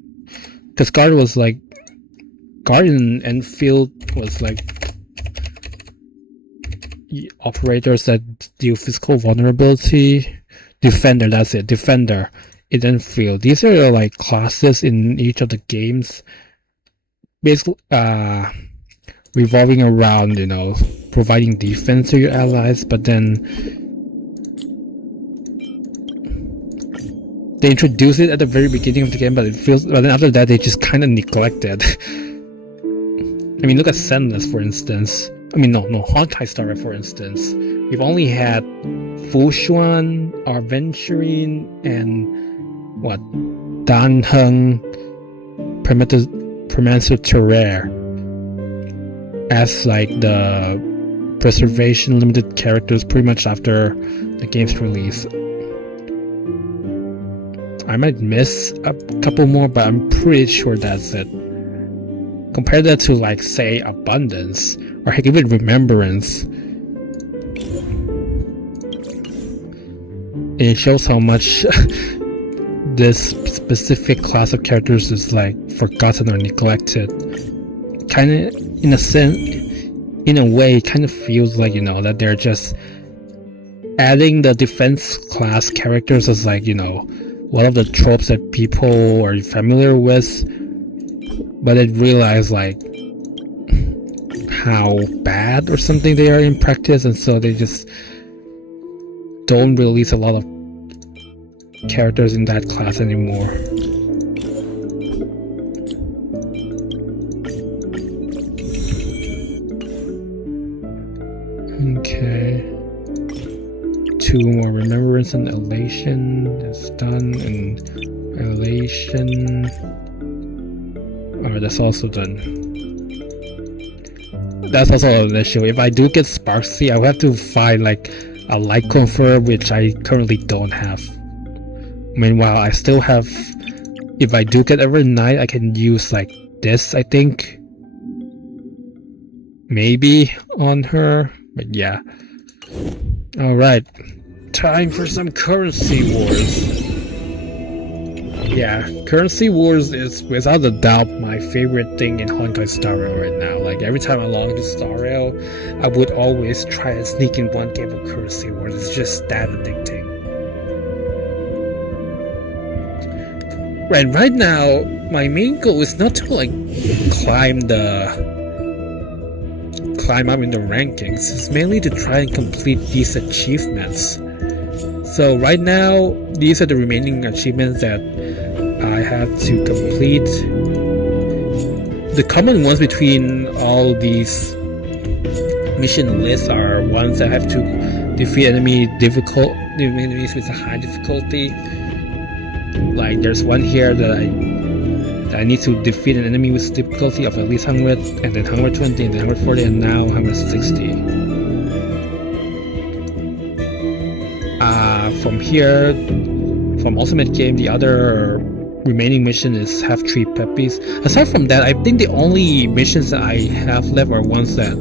Because guard in Enfield was like operators that deal physical vulnerability. Defender, that's it. Defender in Enfield. These are like classes in each of the games, basically revolving around, you know, providing defense to your allies, but then they introduced it at the very beginning of the game, but then after that they just kind of neglected. I mean, look at Zenless, for instance. I mean, no, Honkai Star Rail, for instance. We've only had Fushuan, Aventurine, and what? Danheng, Permanent Terraire as like the preservation limited characters pretty much after the game's release. I might miss a couple more, but I'm pretty sure that's it. Compare that to, like, say, Abundance, or heck, even Remembrance. It shows how much this specific class of characters is, like, forgotten or neglected. Kinda, in a sense, in a way, it kind of feels like, you know, that they're just adding the defense class characters as, like, you know, one of the tropes that people are familiar with, but they realize like how bad or something they are in practice, and so they just don't release a lot of characters in that class anymore. Okay. 2 more. Remembrance and Elation is done, and Elation... Alright, that's also done. That's also an issue. If I do get Sparksy, I will have to find like a light confer, which I currently don't have. Meanwhile, I still have... If I do get Ever Night, I can use like this, I think. Maybe on her, but yeah. Alright. Time for some currency wars. Yeah, currency wars is without a doubt my favorite thing in Honkai Star Rail right now. Like every time I log into Star Rail, I would always try and sneak in one game of currency wars. It's just that addicting. Right now, my main goal is not to like climb up in the rankings. It's mainly to try and complete these achievements. So right now, these are the remaining achievements that I have to complete. The common ones between all these mission lists are ones that have to defeat enemies with a high difficulty. Like there's one here that I need to defeat an enemy with difficulty of at least 100, and then 120, and then 140, and now 160. From here, from Ultimate Game, the other remaining mission is have 3 peppies. Aside from that, I think the only missions that I have left are ones that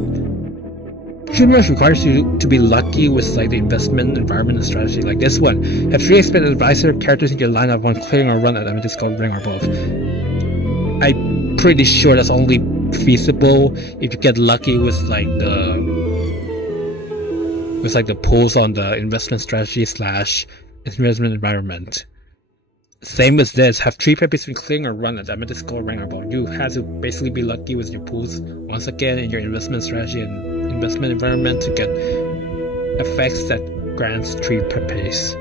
pretty much requires you to be lucky with like the investment, environment, and strategy. Like this one, have 3 expert advisor characters in your lineup when clearing a run at Amethyst Gold Ring or both. I'm pretty sure that's only feasible if you get lucky with like the pulls on the investment strategy / investment environment. Same as this, have 3 peppies when clearing a run at Amethyst Gold Ring or both. You have to basically be lucky with your pulls once again in your investment strategy and investment environment to get effects that grants 3 peppies.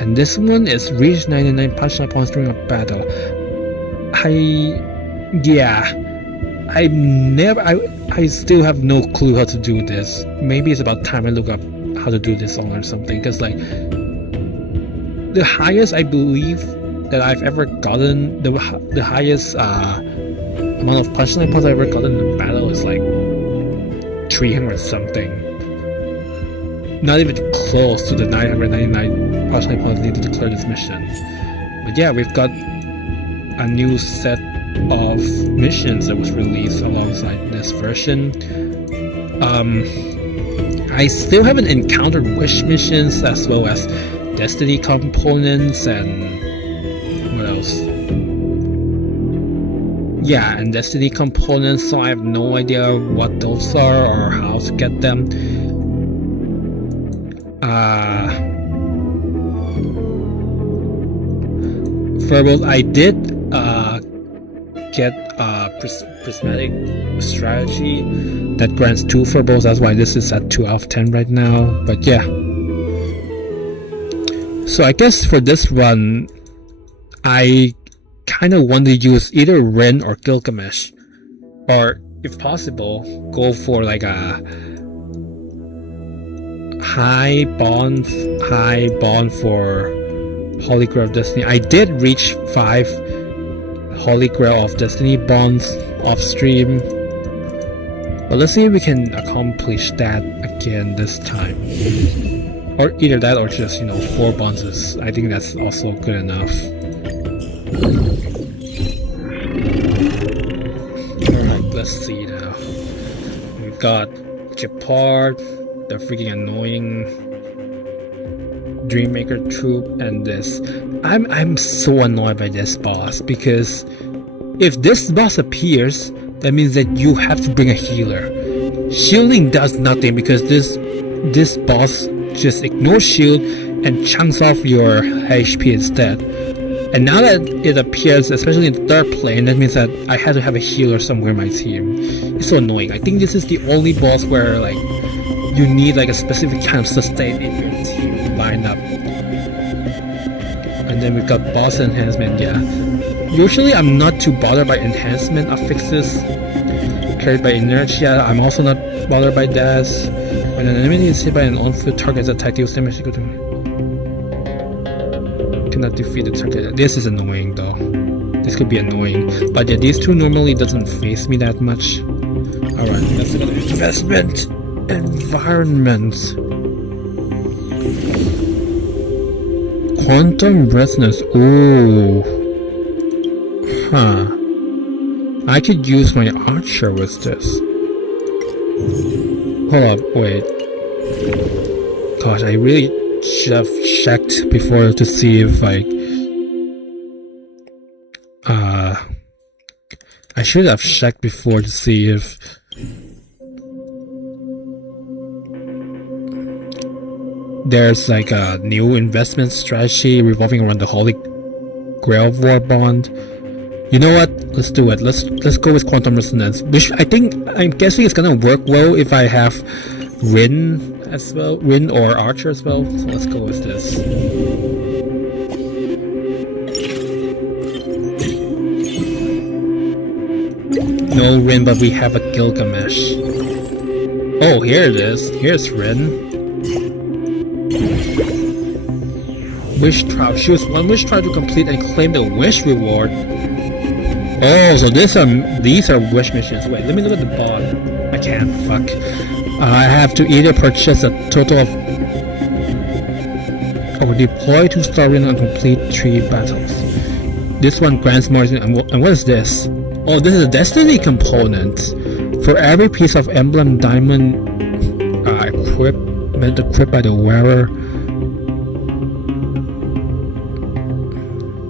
And this one is reach 99 punchline points during a battle. I still have no clue how to do this. Maybe it's about time I look up how to do this online or something, because like the highest I believe that I've ever gotten, the highest amount of punchline points I've ever gotten in a battle is like 300 something. Not even close to the 999 partially plus needed to clear this mission. But yeah, we've got a new set of missions that was released alongside this version. I still haven't encountered wish missions as well as destiny components and what else? Yeah, and destiny components, so I have no idea what those are or how to get them. Furballs, I did get a prismatic strategy that grants 2 furballs. That's why this is at 2 out of 10 right now. But yeah, so I guess for this one I kind of want to use either Rin or Gilgamesh, or if possible go for like a high bond for Holy Grail of Destiny. I did reach 5 Holy Grail of Destiny bonds off stream, but let's see if we can accomplish that again this time, or either that or just 4 bonds is, I think that's also good enough. Alright, let's see now. We've got Japard, the freaking annoying Dreammaker troop, and this. I'm so annoyed by this boss, because if this boss appears, that means that you have to bring a healer. Shielding does nothing because this boss just ignores shield and chunks off your HP instead. And now that it appears, especially in the 3rd plane, that means that I had to have a healer somewhere in my team. It's so annoying. I think this is the only boss where like you need like a specific kind of sustain in your team lineup. And then we've got boss enhancement. Yeah, usually I'm not too bothered by enhancement affixes carried by inertia. I'm also not bothered by that. When an enemy is hit by an on-foot target's attack, deals damage equal to cannot defeat the target. This is annoying though. This could be annoying. But yeah, these two normally doesn't face me that much. Alright, let's go to investment environment. Quantum resonance. Ooh. Huh. I could use my archer with this. Hold up, wait. Gosh, I really should have checked before to see if like I should have checked before to see if there's like a new investment strategy revolving around the Holy Grail War bond. You know what? Let's do it. Let's go with Quantum Resonance, which I'm guessing it's gonna work well if I have Rin as well, Rin or Archer as well. So let's go with this. No Rin, but we have a Gilgamesh. Oh, here it is. Here's Rin. Wish trial. Choose one wish trial to complete and claim the wish reward. Oh, so these are wish missions. Wait, let me look at the bond. I can't. Fuck. I have to either purchase a total of or deploy 2-star Rin and complete 3 battles. This one grants more. And what is this? Oh, this is a destiny component. For every piece of emblem diamond equipped by the wearer.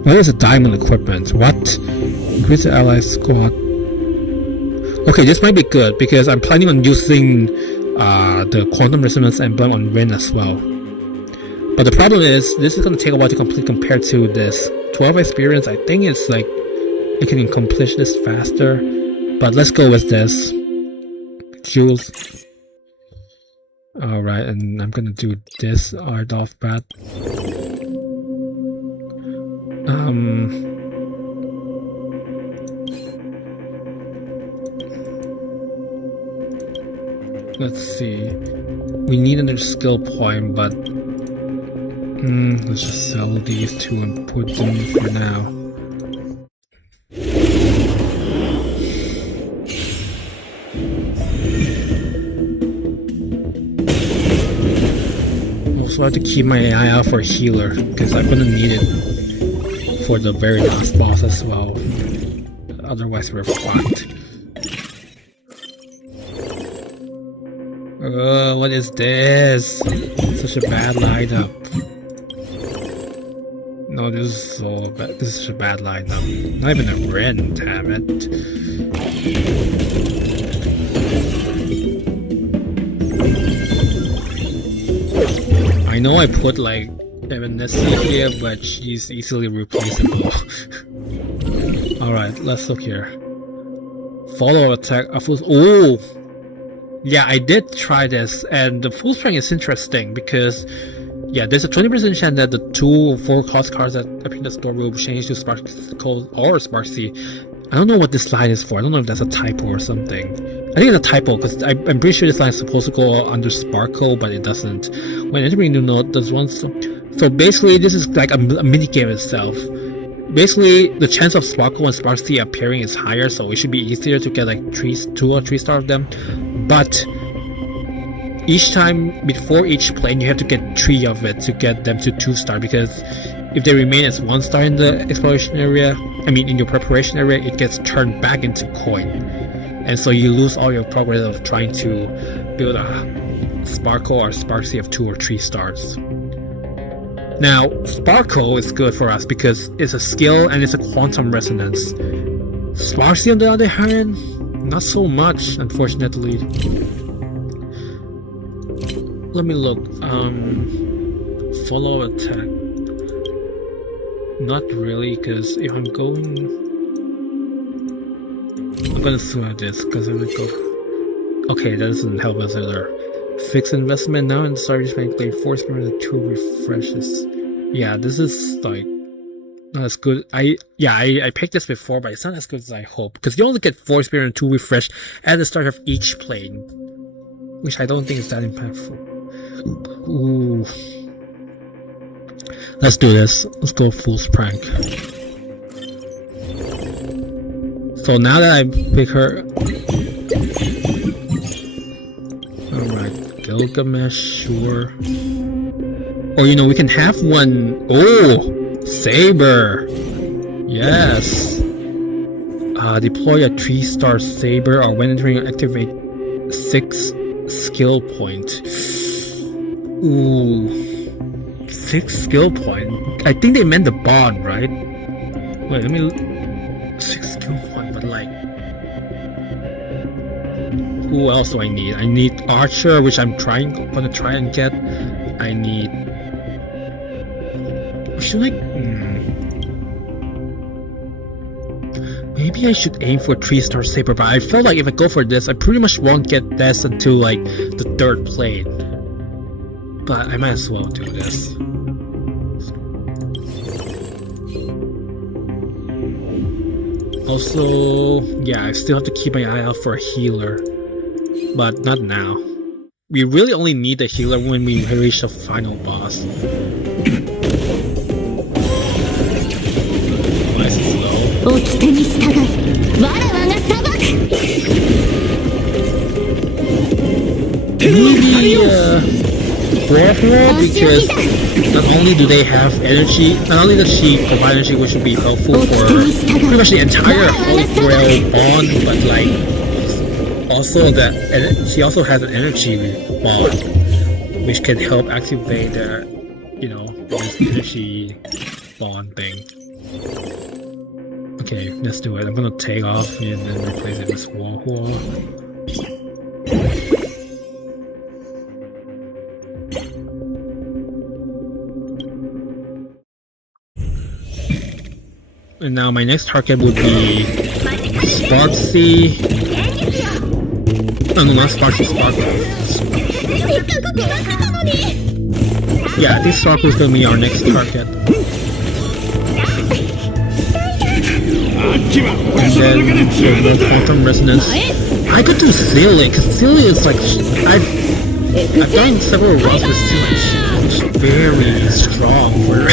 What is a diamond equipment? What? Increase the ally squad. Okay, this might be good because I'm planning on using the Quantum Resonance emblem on Rin as well. But the problem is, this is going to take a while to complete compared to this 12 experience. I think it's like you can accomplish this faster. But let's go with this. Jules. Alright, and I'm gonna do this right off bat. Let's see. We need another skill point, but let's just sell these two and put them for now. also have to keep my eye out for a healer, because I'm gonna need it for the very last boss as well. Otherwise we're fucked. What is this? Such a bad lineup. No, this is so bad. This is such a bad lineup. Not even a Ren, damn it. I know I put like Evanescence here, but she's easily replaceable. Alright, let's look here. Follow attack. Oh! Yeah, I did try this, and the full strength is interesting because, yeah, there's a 20% chance that the 2 or 4 cost cards that appear in the store will change to Sparkle or Sparksea. I don't know what this line is for. I don't know if that's a typo or something. I think it's a typo because I'm pretty sure this line is supposed to go under Sparkle, but it doesn't. When entering new node, there's one. So basically, this is like a mini game itself. Basically, the chance of Sparkle and Sparksea appearing is higher, so it should be easier to get like 2 or 3 star of them. But each time before each plane, you have to get 3 of it to get them to 2 star, because if they remain as 1 star in the exploration area, in your preparation area, it gets turned back into coin, and so you lose all your progress of trying to build a Sparkle or Sparksea of 2 or 3 stars. Now, Sparkle is good for us because it's a skill and it's a quantum resonance. Sparksea, on the other hand, not so much, unfortunately. Let me look. Follow attack. Not really, because if I'm gonna swim at this, because I'm gonna go. Okay, that doesn't help us either. Fixed investment now and start playing 4 spirits and 2 refreshes. Yeah, this is like not as good. I picked this before, but it's not as good as I hope, because you only get 4 spirit and 2 refresh at the start of each plane, which I don't think is that impactful. Ooh. Let's do this. Let's go full prank. So now that I pick her, alright, Gilgamesh, sure. Or we can have one. Oh, Saber. Yes. Deploy a 3-star Saber, or when entering, activate 6 skill point. Ooh, 6 skill point. I think they meant the bond, right? Wait, let me. 6 skill point, but like, who else do I need? I need Archer, which I'm gonna try and get. I need. Should I? Maybe I should aim for a 3-star Saber, but I feel like if I go for this, I pretty much won't get this until like the 3rd plane. But I might as well do this. Also, yeah, I still have to keep my eye out for a healer, but not now. We really only need the healer when we reach the final boss. Nice and slow. Maybe because not only do they have energy, not only does she provide energy, which would be helpful for pretty much the entire Holy Grail bond, but like also that she also has an energy bond, which can help activate the, this energy bond thing. Okay, let's do it. I'm gonna take off and then replace it with Wahua. And now my next target would be Sparksea. No, not Sparksea, Sparkle. Yeah, I think Sparkle is gonna be our next target. And then the quantum resonance. I could do Celia, because Celia is like I've done several runs with Celia. She's very strong for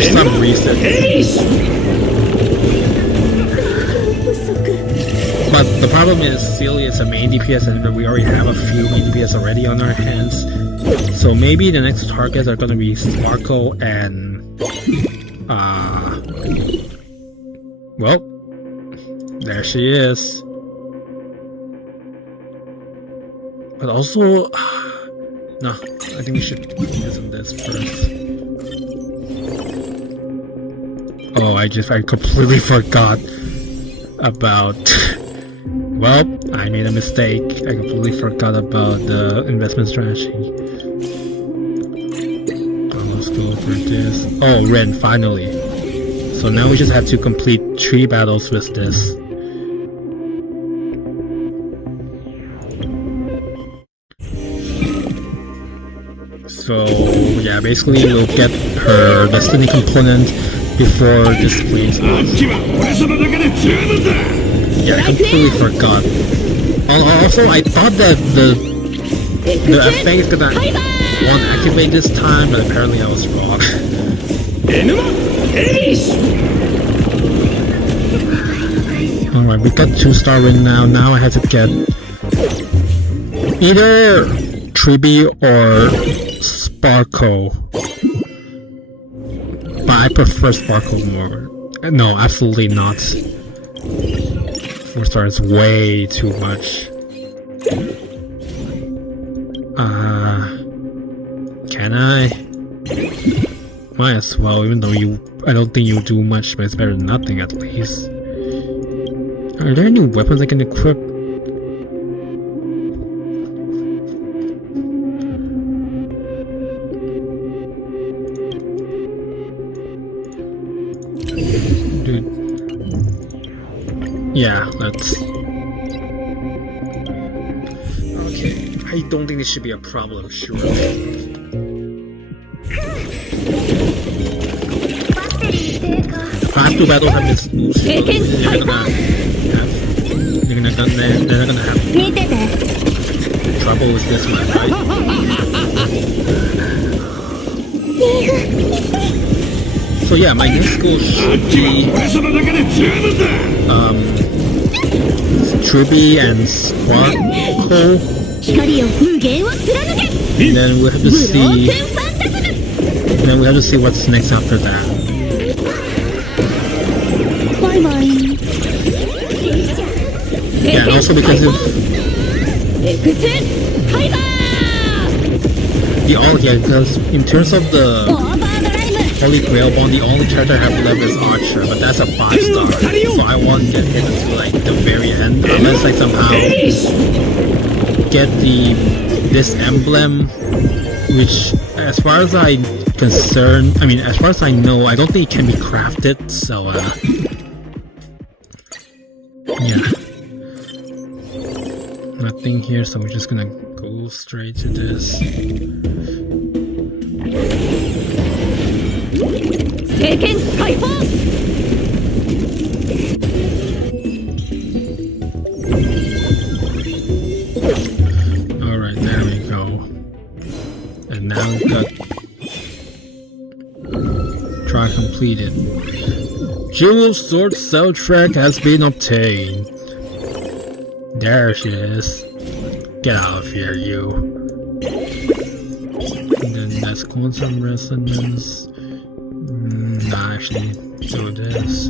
some reason. But the problem is Sealy is a main DPS and we already have a few main DPS already on our hands. So maybe the next targets are gonna be Sparkle and well, there she is. But also no, I think we should focus on this first. Oh, I completely forgot about well, I made a mistake. I completely forgot about the investment strategy. Let's go for this. Oh, Ren, finally. So now we just have to complete 3 battles with this. So yeah, basically we'll get her destiny component before this plays out. Yeah, I completely forgot. Also, I thought that the effect is gonna won't activate this time, but apparently I was wrong. Alright, we got 2-star win now. Now I have to get either Triby or Sparkle. But I prefer Sparkle more. No, absolutely not. 4-star is way too much. Can I? Might as well, even though I don't think you do much, but it's better than nothing at least. Are there any weapons I can equip? Dude. Yeah, let's... Okay, I don't think this should be a problem, surely. Past 2 battles have been smooth, so they're gonna have trouble with this one, right? So yeah, my next goal should be Triby and Sparkle. And then we'll have to see. And then we have to see what's next after that. Yeah, and also because of the all here, because in terms of the Holy Grail bond, the only character I have left is Archer, but that's a 5-star, so I won't get hit until like the very end, unless I somehow get this emblem, which as far as I'm concerned, I mean as far as I know, I don't think it can be crafted, so yeah. Nothing here, so we're just gonna go straight to this. Alright, there we go. And now we've got try completed. Jewel Sword soundtrack has been obtained. There she is. Get out of here, you. And then that's quantum resonance. Nah, actually, do this.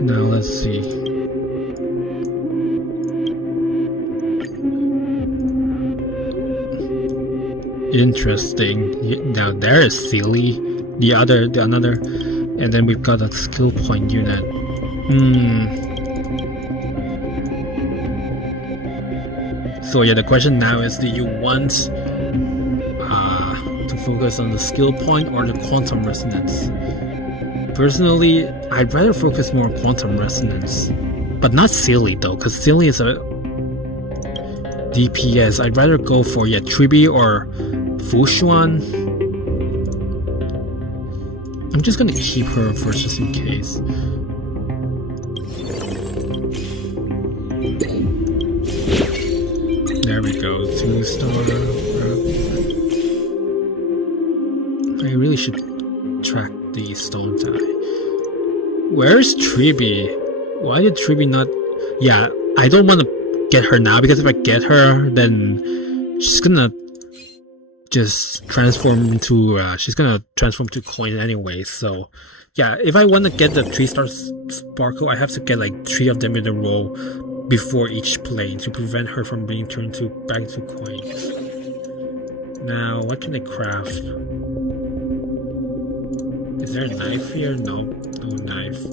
Now let's see. Interesting. Now there is Sealy. Another, and then we've got a skill point unit. So yeah, the question now is, do you want to focus on the skill point or the quantum resonance? Personally, I'd rather focus more on quantum resonance, but not Sealy though, because Sealy is a DPS. I'd rather go for Triby or Fushuan. I'm just gonna keep her first just in case. There we go, 2-star. I really should track the stone die. Where's Triby? Why did Tribi not? Yeah, I don't want to get her now because if I get her, then she's gonna just transform into to coin anyway. So yeah, if I want to get the 3-star sparkle, I have to get like 3 of them in a row before each plane to prevent her from being turned back into coins. Now, what can I craft? Is there a knife here? No, no knife.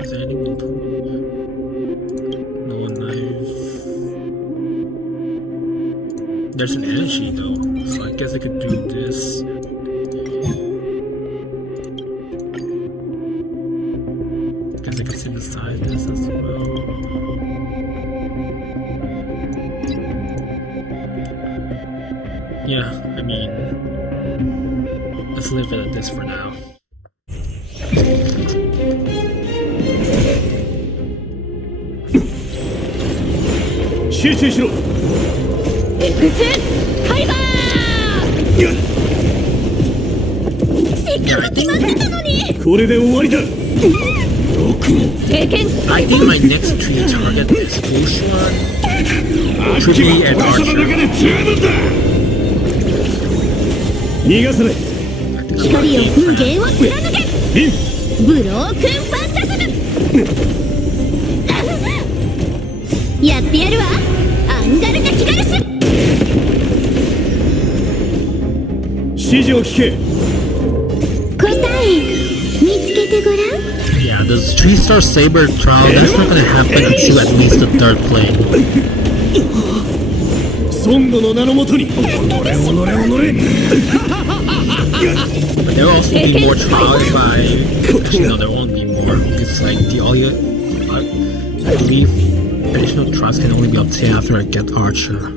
Is there anything cool? No knife. There's an energy though, so I guess I could do this. Guess I could synthesize this as well. Yeah, I mean, let's leave it at this for now. I think my next 3 target is Bushwan, Tribi, and Archer. 逃がさない。光を風景を貫けブロークンファンタズムやってやるわアンガルガキガルス指示を聞け答え見つけてごらん Yeah, the 3-star saber trial, that's not gonna happen until at least the 3rd plane. 孫悟の名のもとに己But there will also be more trials if actually no, there won't be more. It's like I believe additional trials can only be obtained after I get Archer.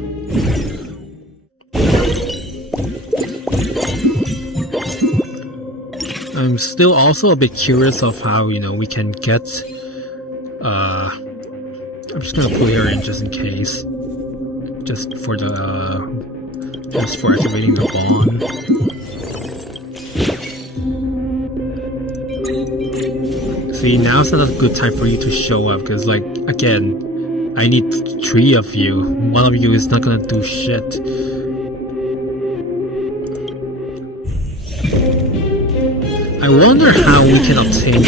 I'm still also a bit curious of how, we can get I'm just gonna put her in just in case. Just for activating the bond. See, now's not a good time for you to show up because, like, again, I need 3 of you. One of you is not gonna do shit. I wonder how we can obtain the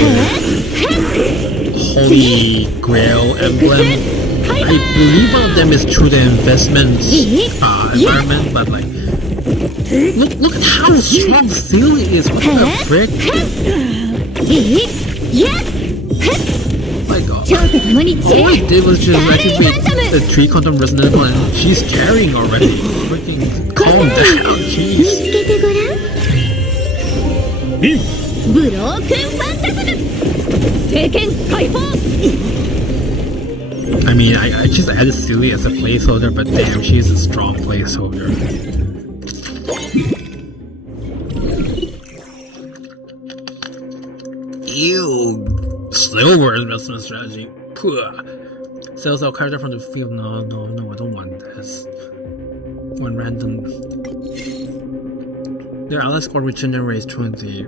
Holy Grail emblem. I believe one of them is through the investment environment, but like, look at how strong Philly is. What the frick? My god. All I did was just activate the 3 quantum resonance and she's carrying already. Freaking calm down, jeez. I mean, I just added Silly as a placeholder, but damn, she's a strong placeholder. Ew. Silver investment strategy. Puh. Sells our character from the field. No, I don't want this. One random. Their ally score regenerates 20.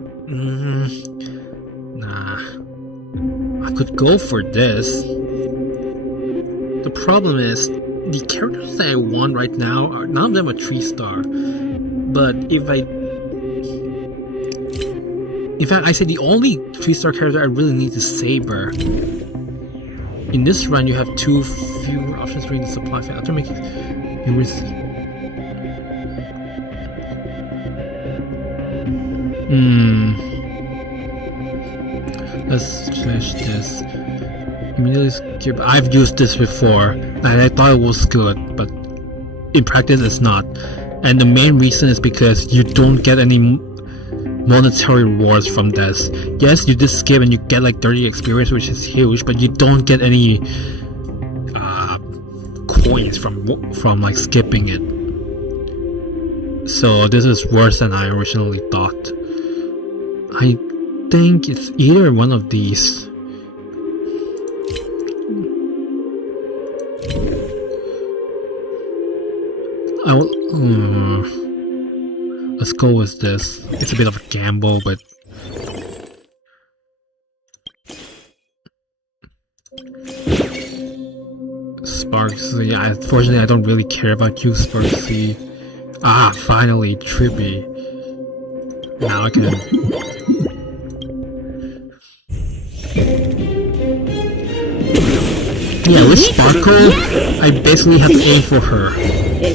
Nah. I could go for this. The problem is, the characters that I want right now, none of them are 3-star. But in fact, I say the only 3-star character I really need is Saber. In this run, you have 2 fewer options during the supply phase. After making let's finish this. Immediately skip. I've used this before and I thought it was good, but in practice it's not. And the main reason is because you don't get any monetary rewards from this. Yes, you just skip and you get like 30 experience, which is huge, but you don't get any coins from like skipping it. So this is worse than I originally thought. I think it's either one of these. Let's go with this. It's a bit of a gamble, but Sparksy. Unfortunately, I don't really care about you, Sparksy. Ah, finally, Trippy. Now I can... Yeah, with Sparkle, I basically have to aim for her. I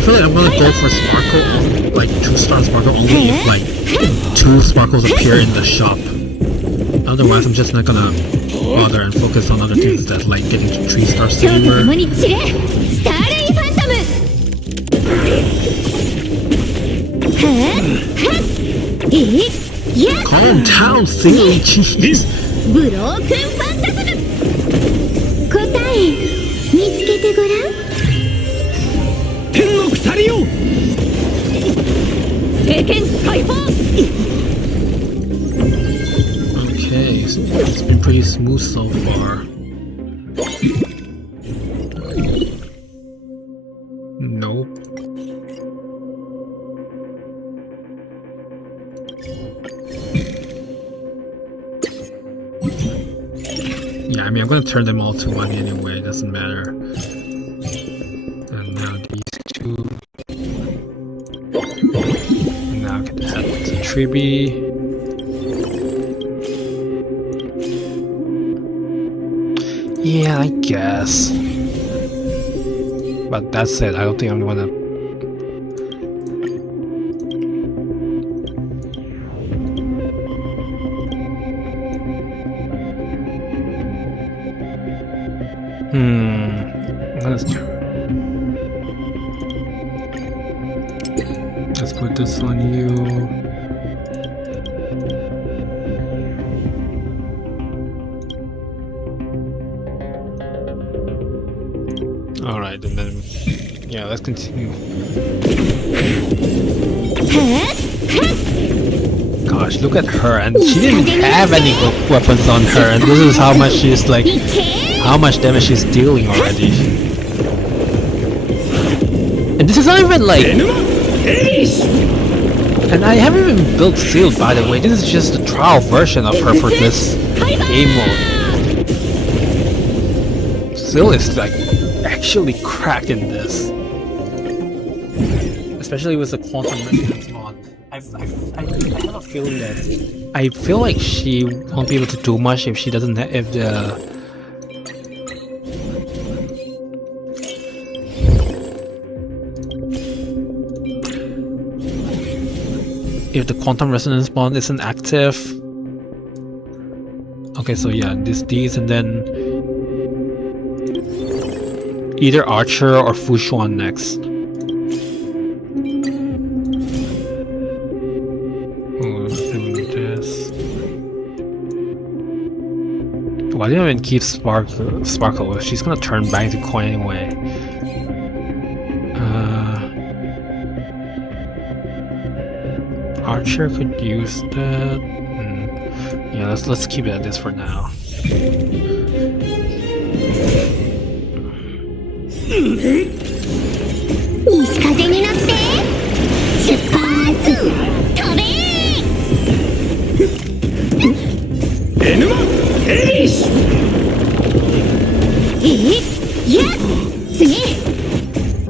feel like I'm gonna go for Sparkle, like 2-star Sparkle, only if like 2 Sparkles appear in the shop. Otherwise, I'm just not gonna bother and focus on other things that like getting to 3-star Saber. Calm down, silly cheese. 答え見つけてごらん。天の鎖よ。聖剣解放。 Okay, it's been pretty smooth so far. Nope. Yeah, I mean, I'm gonna turn them all to 1 anyway, it doesn't matter. And now these 2. And now I can set it to Triby. Yeah, I guess. But that's it, I don't think I'm gonna... Let's put this on you. Alright, and then yeah, let's continue. Gosh, look at her, and she didn't even have any weapons on her, and this is how much she's like, how much damage she's dealing already. And this is not even like, and I haven't even built Sealed, by the way. This is just the trial version of her for this game mode. Sealed is like actually cracked in this, especially with the quantum resonance mod. I have a feeling that I feel like she won't be able to do much if she doesn't have, if the quantum resonance bond isn't active. Okay, so yeah, these and then either Archer or Fushuan next. Oh, doing this. Why didn't I even keep Sparkle? She's gonna turn back to coin anyway. Archer could use that. Yeah, let's keep it at this for now. 西風になって出発飛べエヌマエリスやっ次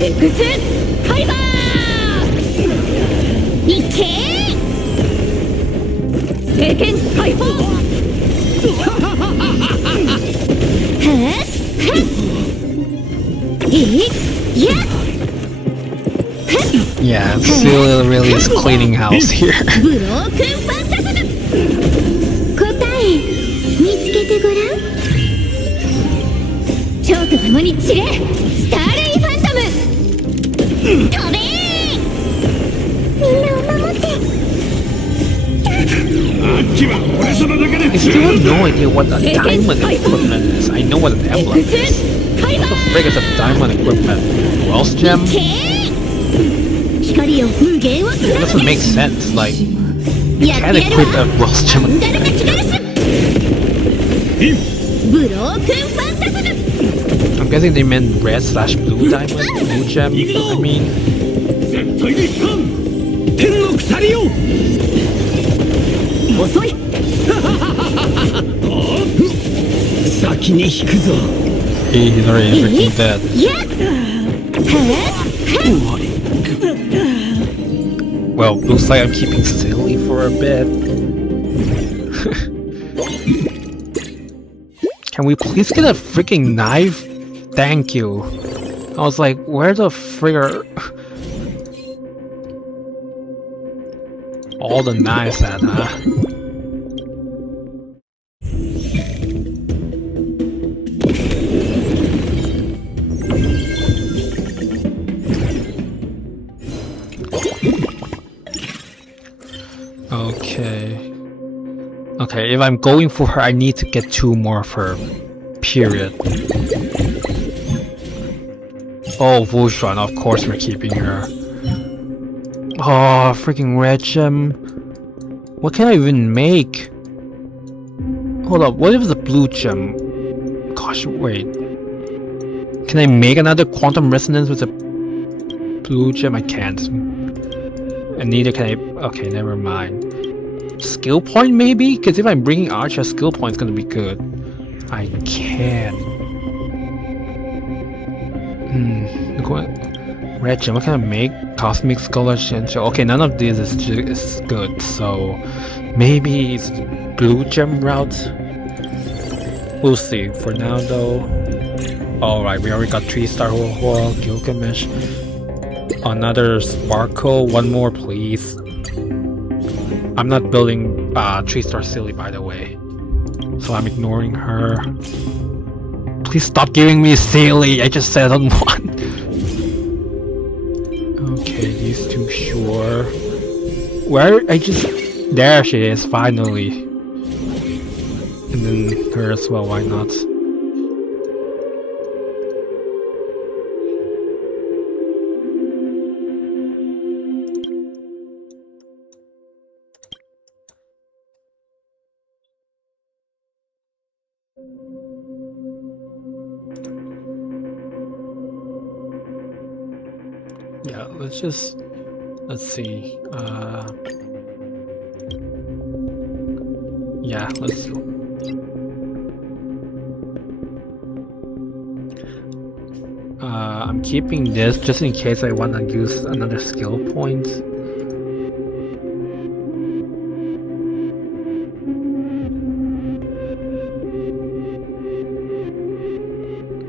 エクスファイバーいけ聖剣解放Yeah, Seal really is cleaning house here. ブロークンファンタズム答え見つけてごらん蝶と共に散れスターレイファントム飛べみんなを守って I still have no idea what a diamond equipment is. I know what an emblem is. What the frick is a diamond equipment? Wells gem? It doesn't make sense. Like, you can't equip a Wells gem with that. I'm guessing they meant red/blue diamond, blue gem. I mean. 天の鎖よ遅い先に引くぞ He's already freaking dead. やっ Well, looks like I'm keeping silly for a bit. Can we please get a freaking knife? Thank you. I was like, where the frigger? All the knives at, huh? Okay, if I'm going for her, I need to get 2 more of her. Period. Oh, Vushran, of course we're keeping her. Oh, freaking red gem. What can I even make? Hold up, what if it's a blue gem? Gosh, wait. Can I make another quantum resonance with a blue gem? I can't. And neither can I. Okay, never mind. Skill point maybe? Because if I'm bringing Archer, skill point is gonna be good. I can't. Red gem, what can I make? Cosmic Scholar Shincho. Okay, none of this is good, so maybe it's blue gem route. We'll see. For now though. Alright, we already got 3-star Horror, Gilgamesh. Another Sparkle, 1 more please. I'm not building 3-star Silly, by the way, so I'm ignoring her. Please stop giving me Silly, I just said I don't want. Okay, these 2 sure. Where? There she is, finally. And then her as well, why not? Yeah, let's see. Yeah, let's. I'm keeping this just in case I want to use another skill point.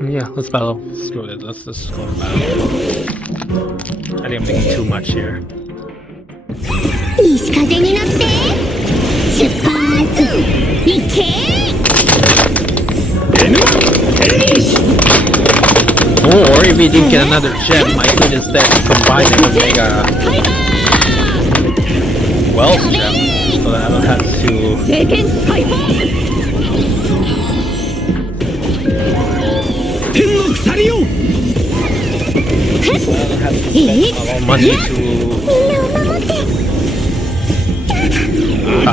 Yeah, let's battle. Screw it. Let's just go to battle. I think I'm thinking too much here. 西風に乗って出発行け Or if we didn't get another gem, I could instead combine it with Mega Wells gem, so that I don't have to. 聖剣解放 天の鎖よ I don't have to spend all money to.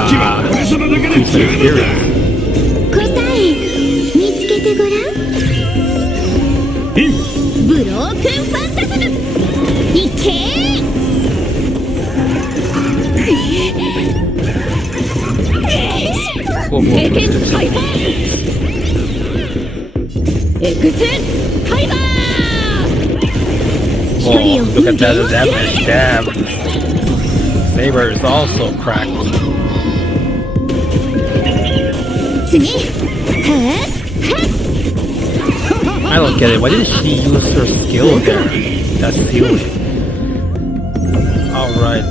気は俺様だけで Increase the experience. 答え見つけてごらんブロークンファンタズム行け Whoa, 聖 whoa. 剣解放エクスカイバー Oh, look at that damage. Damn. Saber is also cracked. 次はっ I don't get it. Why did she use her skill there? That's silly. Alright.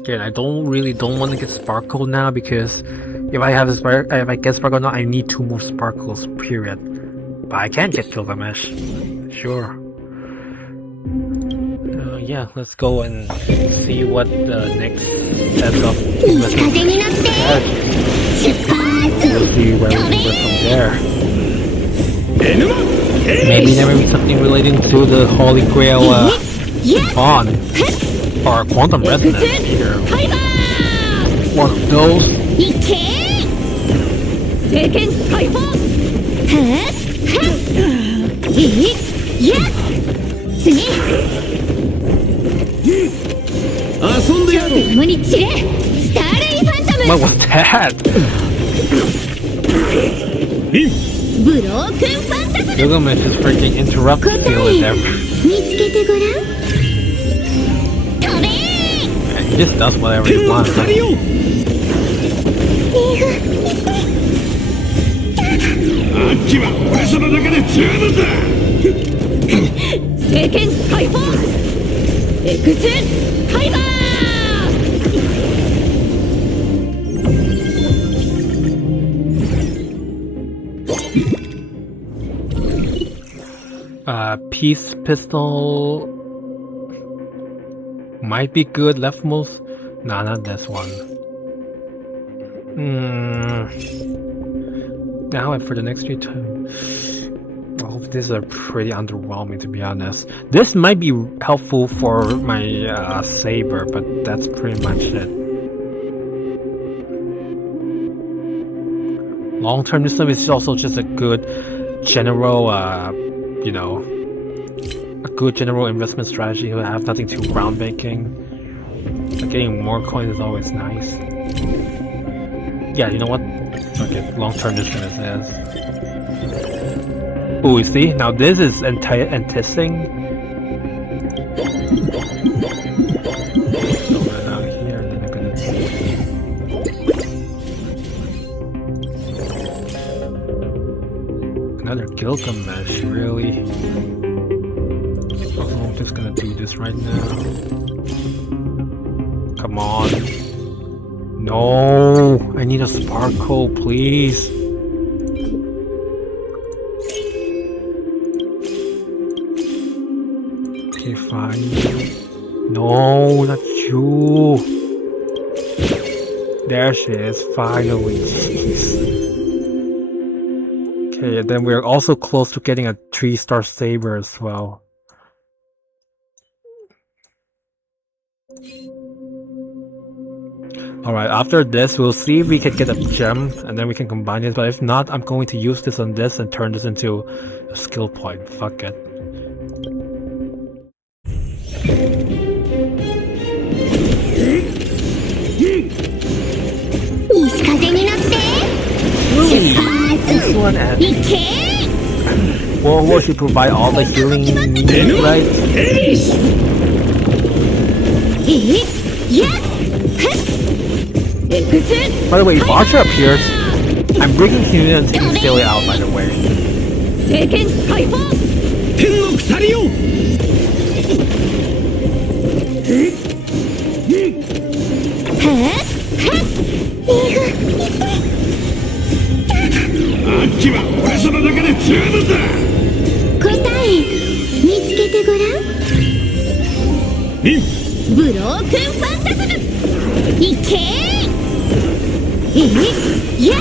Again, I don't want to get Sparkle now because if I get Sparkle now, I need 2 more Sparkles. Period. But I can get Gilgamesh. Sure. Yeah, let's go and see what the next set of 西風に乗って出発 We'll see where we can go from there. エヌマ Maybe there may be something relating to the Holy Grail Bond or Quantum Resonance. Either カイバー one of those. 行け聖剣解放はっはっやっ次遊んでやろう。共に散れスターレイファントム What was that? ブロークンファンタズム Gilgamesh just freaking interrupted 答 you え with every. 見つけてごらん飛べ He just does whatever 天 he の wants. 鎖よ。あっちは俺様だけで十分だ。聖剣解放エクスカイバー Peace pistol might be good. Leftmost? Nah, not this one. Now and for the next few times. Well, these are pretty underwhelming, to be honest. This might be helpful for my saber, but that's pretty much it. Long-term, this is also just a good general, you know, a good general investment strategy who have nothing too groundbreaking. But getting more coins is always nice. Yeah, you know what? Okay, long-term this one is. Oh, you see? Now this is enticing. So right out here, and then I'm gonna another Gilgamesh, really? Oh, I'm just gonna do this right now. Come on. No! I need a sparkle, please. Okay, fine. No, not you. There she is, finally. Jeez. Okay, and then we're also close to getting a 3-star saber as well. Alright, after this, we'll see if we can get a gem, and then we can combine it, but if not, I'm going to use this on this and turn this into a skill point. Fuck it. 西風になって出発 This one and 行け World War should provide all the healing needs, right? やっ エクス By the way, if Archer appears, I'm bringing him in to steal it out, by the way. 聖剣解放天の鎖よ。あっちは俺様だけで十分だ。答え見つけてごらんブロークンファンタズム行けやっ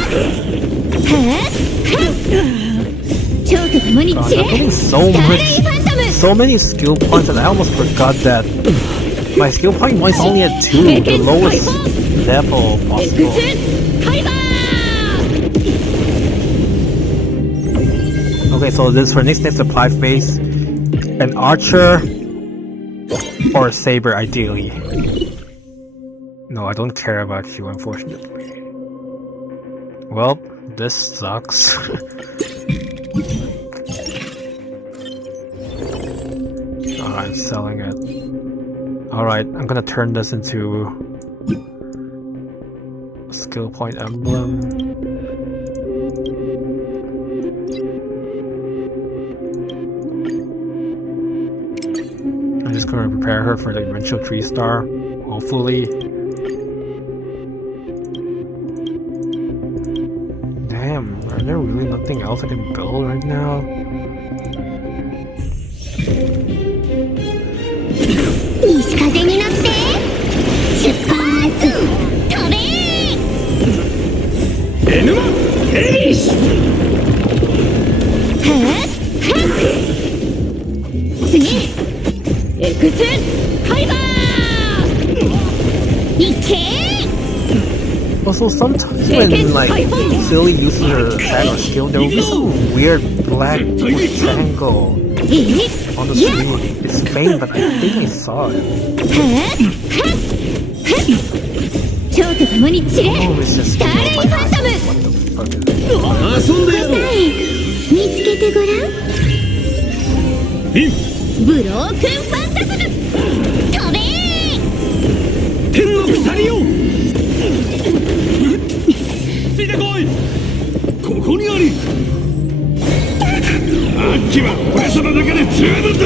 蝶と共に God, 散れ I'm getting スターレイファントム so many skill points that I almost forgot that my skill point was only at 2, the lowest level エク possible. スカイバー Okay, so this for next supply phase, an archer or a saber ideally. No, I don't care about you, unfortunately. Well, this sucks. Alright, I'm selling it. Alright, I'm gonna turn this into a skill point emblem. I'm just gonna prepare her for the eventual 3-star, hopefully. Damn, are there really nothing else I can build right now? 西風になって出発飛べ エヌマエリス。次エクスカイバー行け Also, sometimes when like Silly uses her attack or skill, there will be some weird black triangle on the screen. It's faint, but I think I saw it. 蝶と共に散れ Oh, it's just スターレイファントム What the fuck is it? 遊んでやろう。見つけてごらんリンブロークンファンタズム飛べ天の鎖よ。ついてこい。ここにあり。あっちは俺様だけで十分だ。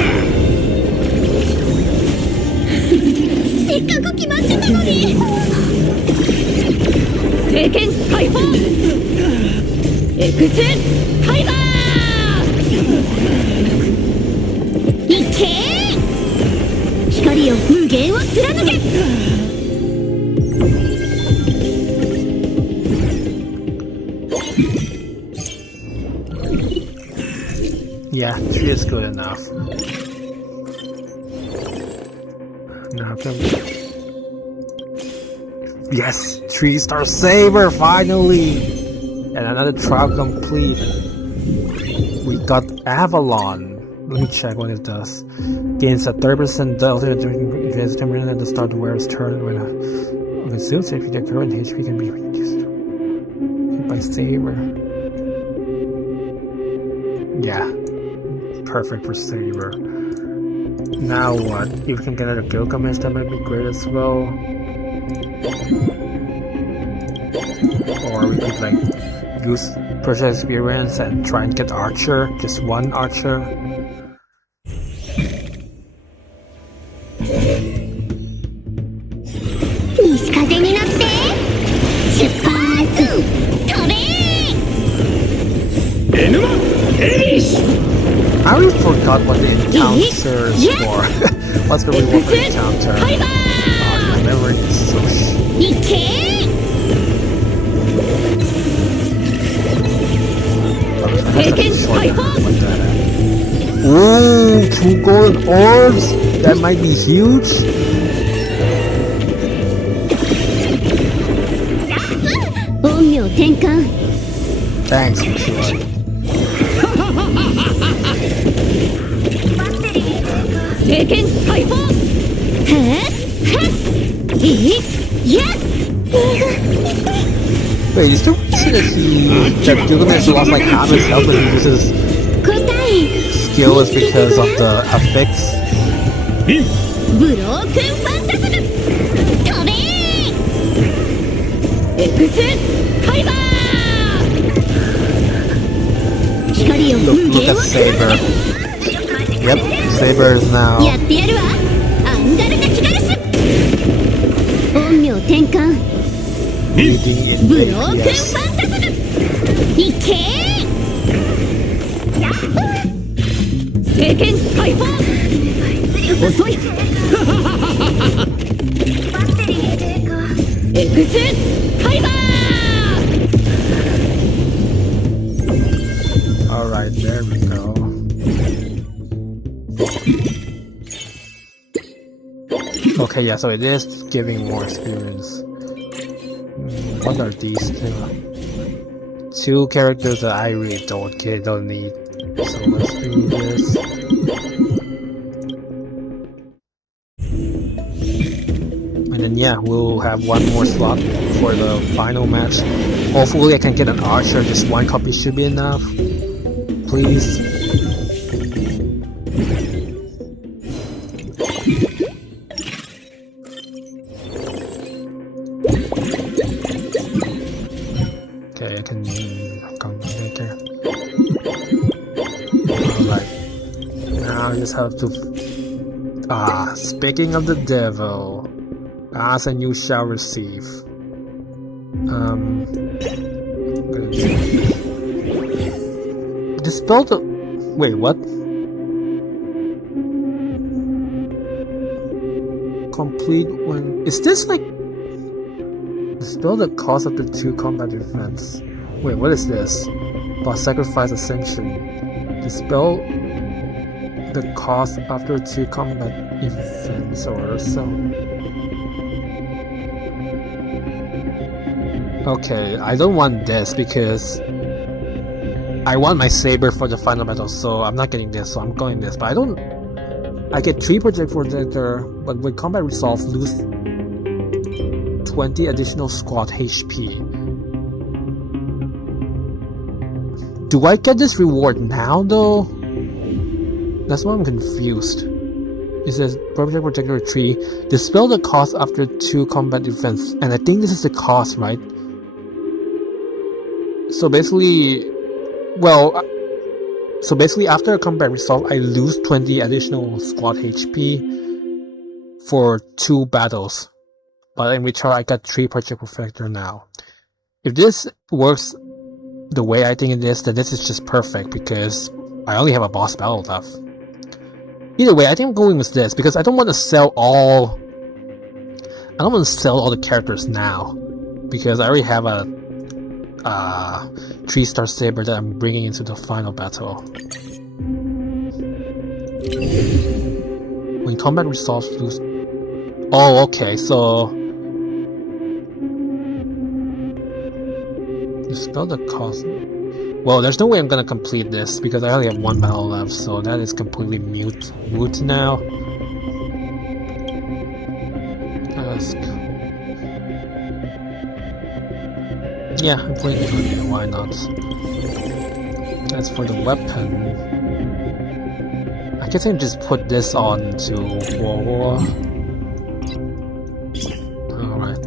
せっかく決まってたのに聖剣解放エクスファイバーいけー光よ無限を貫け Yeah, 3 is good enough. Now yes, 3-star saber finally, and another trial complete. We got Avalon. Let me check what it does. Gains a 30% delta during advanced temperament at the start of wearer's turn. When it suits, if the current HP can be reduced by saber. Yeah, perfect for saber. Now what? If we can get another Gilgamesh, that might be great as well. Or we could like use project experience and try and get Archer, just one Archer. 西風になって出発飛べ エヌマエリシ I already forgot what the encounter is for. What's the reward for the encounter? Oh, my memory is so shit. いけー 聖剣解放 Ooh, 2 golden orbs! That might be huge. 陰陽転換 Thanks, Troy. 聖剣解放はっやっ Wait, is there reason that Gilgamesh lost like half his health when he uses 答え skill is because of the effects? リンブロークンファンタズム飛べエクスファイバー光よ無 Look 限 at を Saber. 貫 Yep, Saber is け now やってやるわアンガルガキガルス陰陽転換 leading in ブロークンフ yes. ァンタズムいけー聖剣解放遅いエクスファイバー Alright, there we go. Okay, yeah, so it is giving more experience. What are these two? 2 characters that I really don't need. So let's do this. And then yeah, we'll have one more slot for the final match. Hopefully I can get an Archer, just 1 copy should be enough. Please. Okay, I can come right there. Alright. Now I just have to... speaking of the devil, ask and you shall receive. Dispel the... Wait, what? Complete when... Is this like... Dispel the cost of the 2 combat events. Wait, what is this? But sacrifice ascension. Dispel the cost after 2 combat events or so. Okay, I don't want this because I want my saber for the final battle, so I'm not getting this, so I'm going this, but I don't I get 3 projector, but with combat resolve, lose 20 additional squad HP. Do I get this reward now though? That's why I'm confused. It says projector 3, dispel the cost after 2 combat events, and I think this is the cost, right? So basically, after a combat resolve, I lose 20 additional squad HP for 2 battles. But in return, I got 3 project perfector now. If this works the way I think it is, then this is just perfect because I only have a boss battle left. Either way, I think I'm going with this because I don't want to sell all the characters now because I already have a 3-star saber that I'm bringing into the final battle. When combat resolves, lose. Oh, okay, so dispel the cost. Well, there's no way I'm gonna complete this because I only have 1 battle left, so that is completely moot now. Ask. Yeah, I'm playing it on here, why not? As for the weapon, I guess I can just put this on to War. Alright.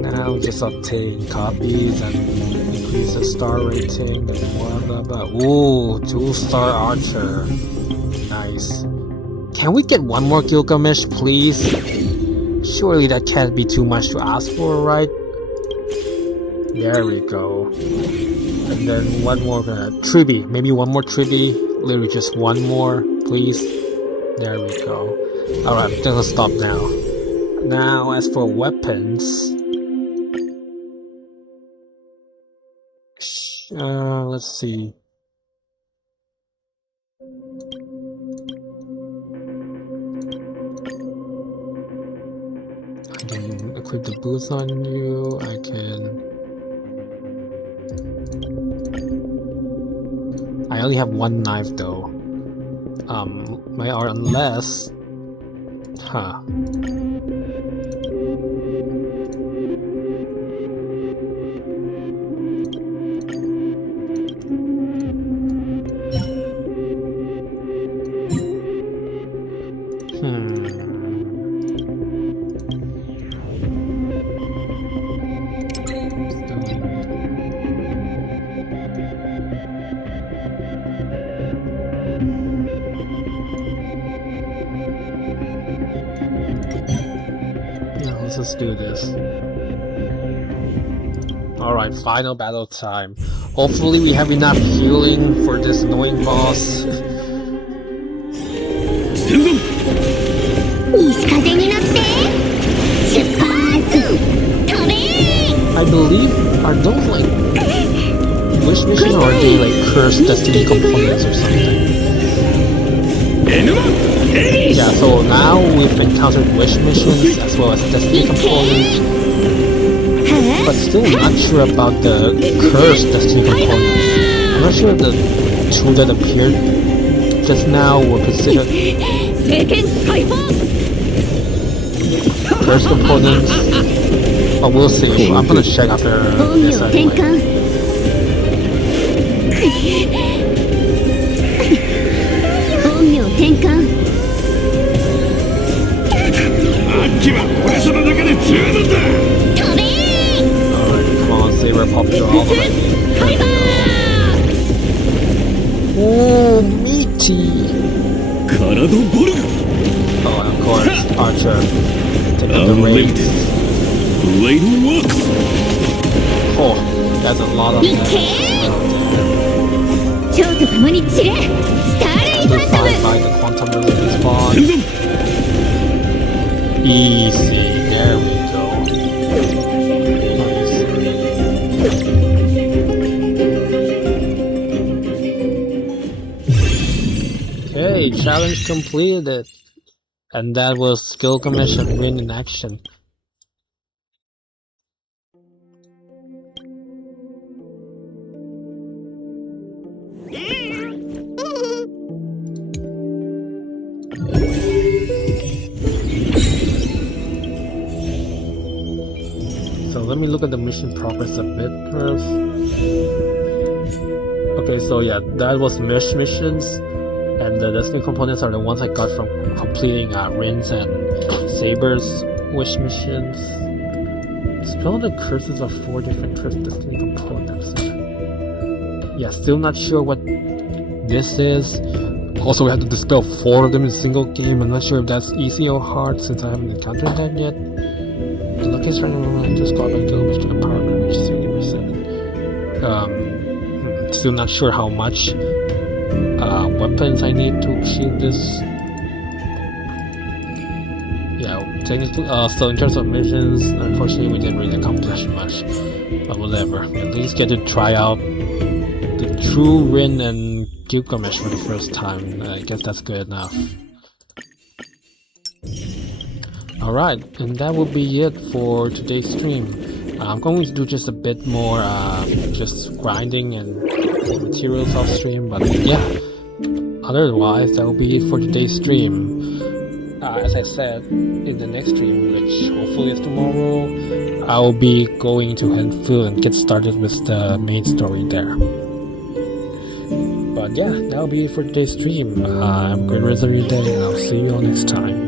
Now just obtain copies and increase the star rating and blah blah blah. Ooh, 2-star archer. Nice. Can we get 1 more Gilgamesh, please? Surely that can't be too much to ask for, right? There we go. And then 1 more Tribi. Maybe 1 more Tribi. Literally just 1 more, please. There we go. Alright, I'm gonna stop now. Now, as for weapons, let's see. I can equip the boots on you. I can. I only have 1 knife though. Unless. Huh. Let's do this. Alright, final battle time. Hopefully we have enough healing for this annoying boss. I believe, are those like wish missions or are they like cursed destiny components or something? Yeah, so now we've encountered wish missions as well as destiny components, but still not sure about the cursed destiny components. I'm not sure the 2 that appeared just now were considered cursed components. Oh, we'll see. I'm gonna check after this anyway. Alright, come on, Saber popped you all already. Oh, meaty! Oh, and of course, Archer. Take up the raids. Oh, that's a lot of damage. Amplified by the quantum resistance bond. Easy, there we go. Nice. Okay, challenge completed. And that was Gilgamesh and Ring in action. So let me look at the mission progress a bit first. Okay, so yeah, that was mesh missions, and the destiny components are the ones I got from completing Rin's and Saber's wish missions. Spell the curses of 4 different destiny components. Yeah, still not sure what this is. Also, we have to dispel 4 of them in a single game. I'm not sure if that's easy or hard since I haven't encountered that yet. The luckiest right just got back to which apartment, which is 30%. Still not sure how much weapons I need to achieve this. Yeah, technically, so in terms of missions, unfortunately we didn't really accomplish much. But whatever, at least get to try out the true Rin and Gilgamesh for the first time. I guess that's good enough. Alright, and that will be it for today's stream. I'm going to do just a bit more just grinding and materials off stream, but yeah, otherwise that will be it for today's stream. As I said, in the next stream, which hopefully is tomorrow, I'll be going to Henfield and get started with the main story there. But yeah, that'll be it for today's stream. Have a great rest of your day, and I'll see you all next time.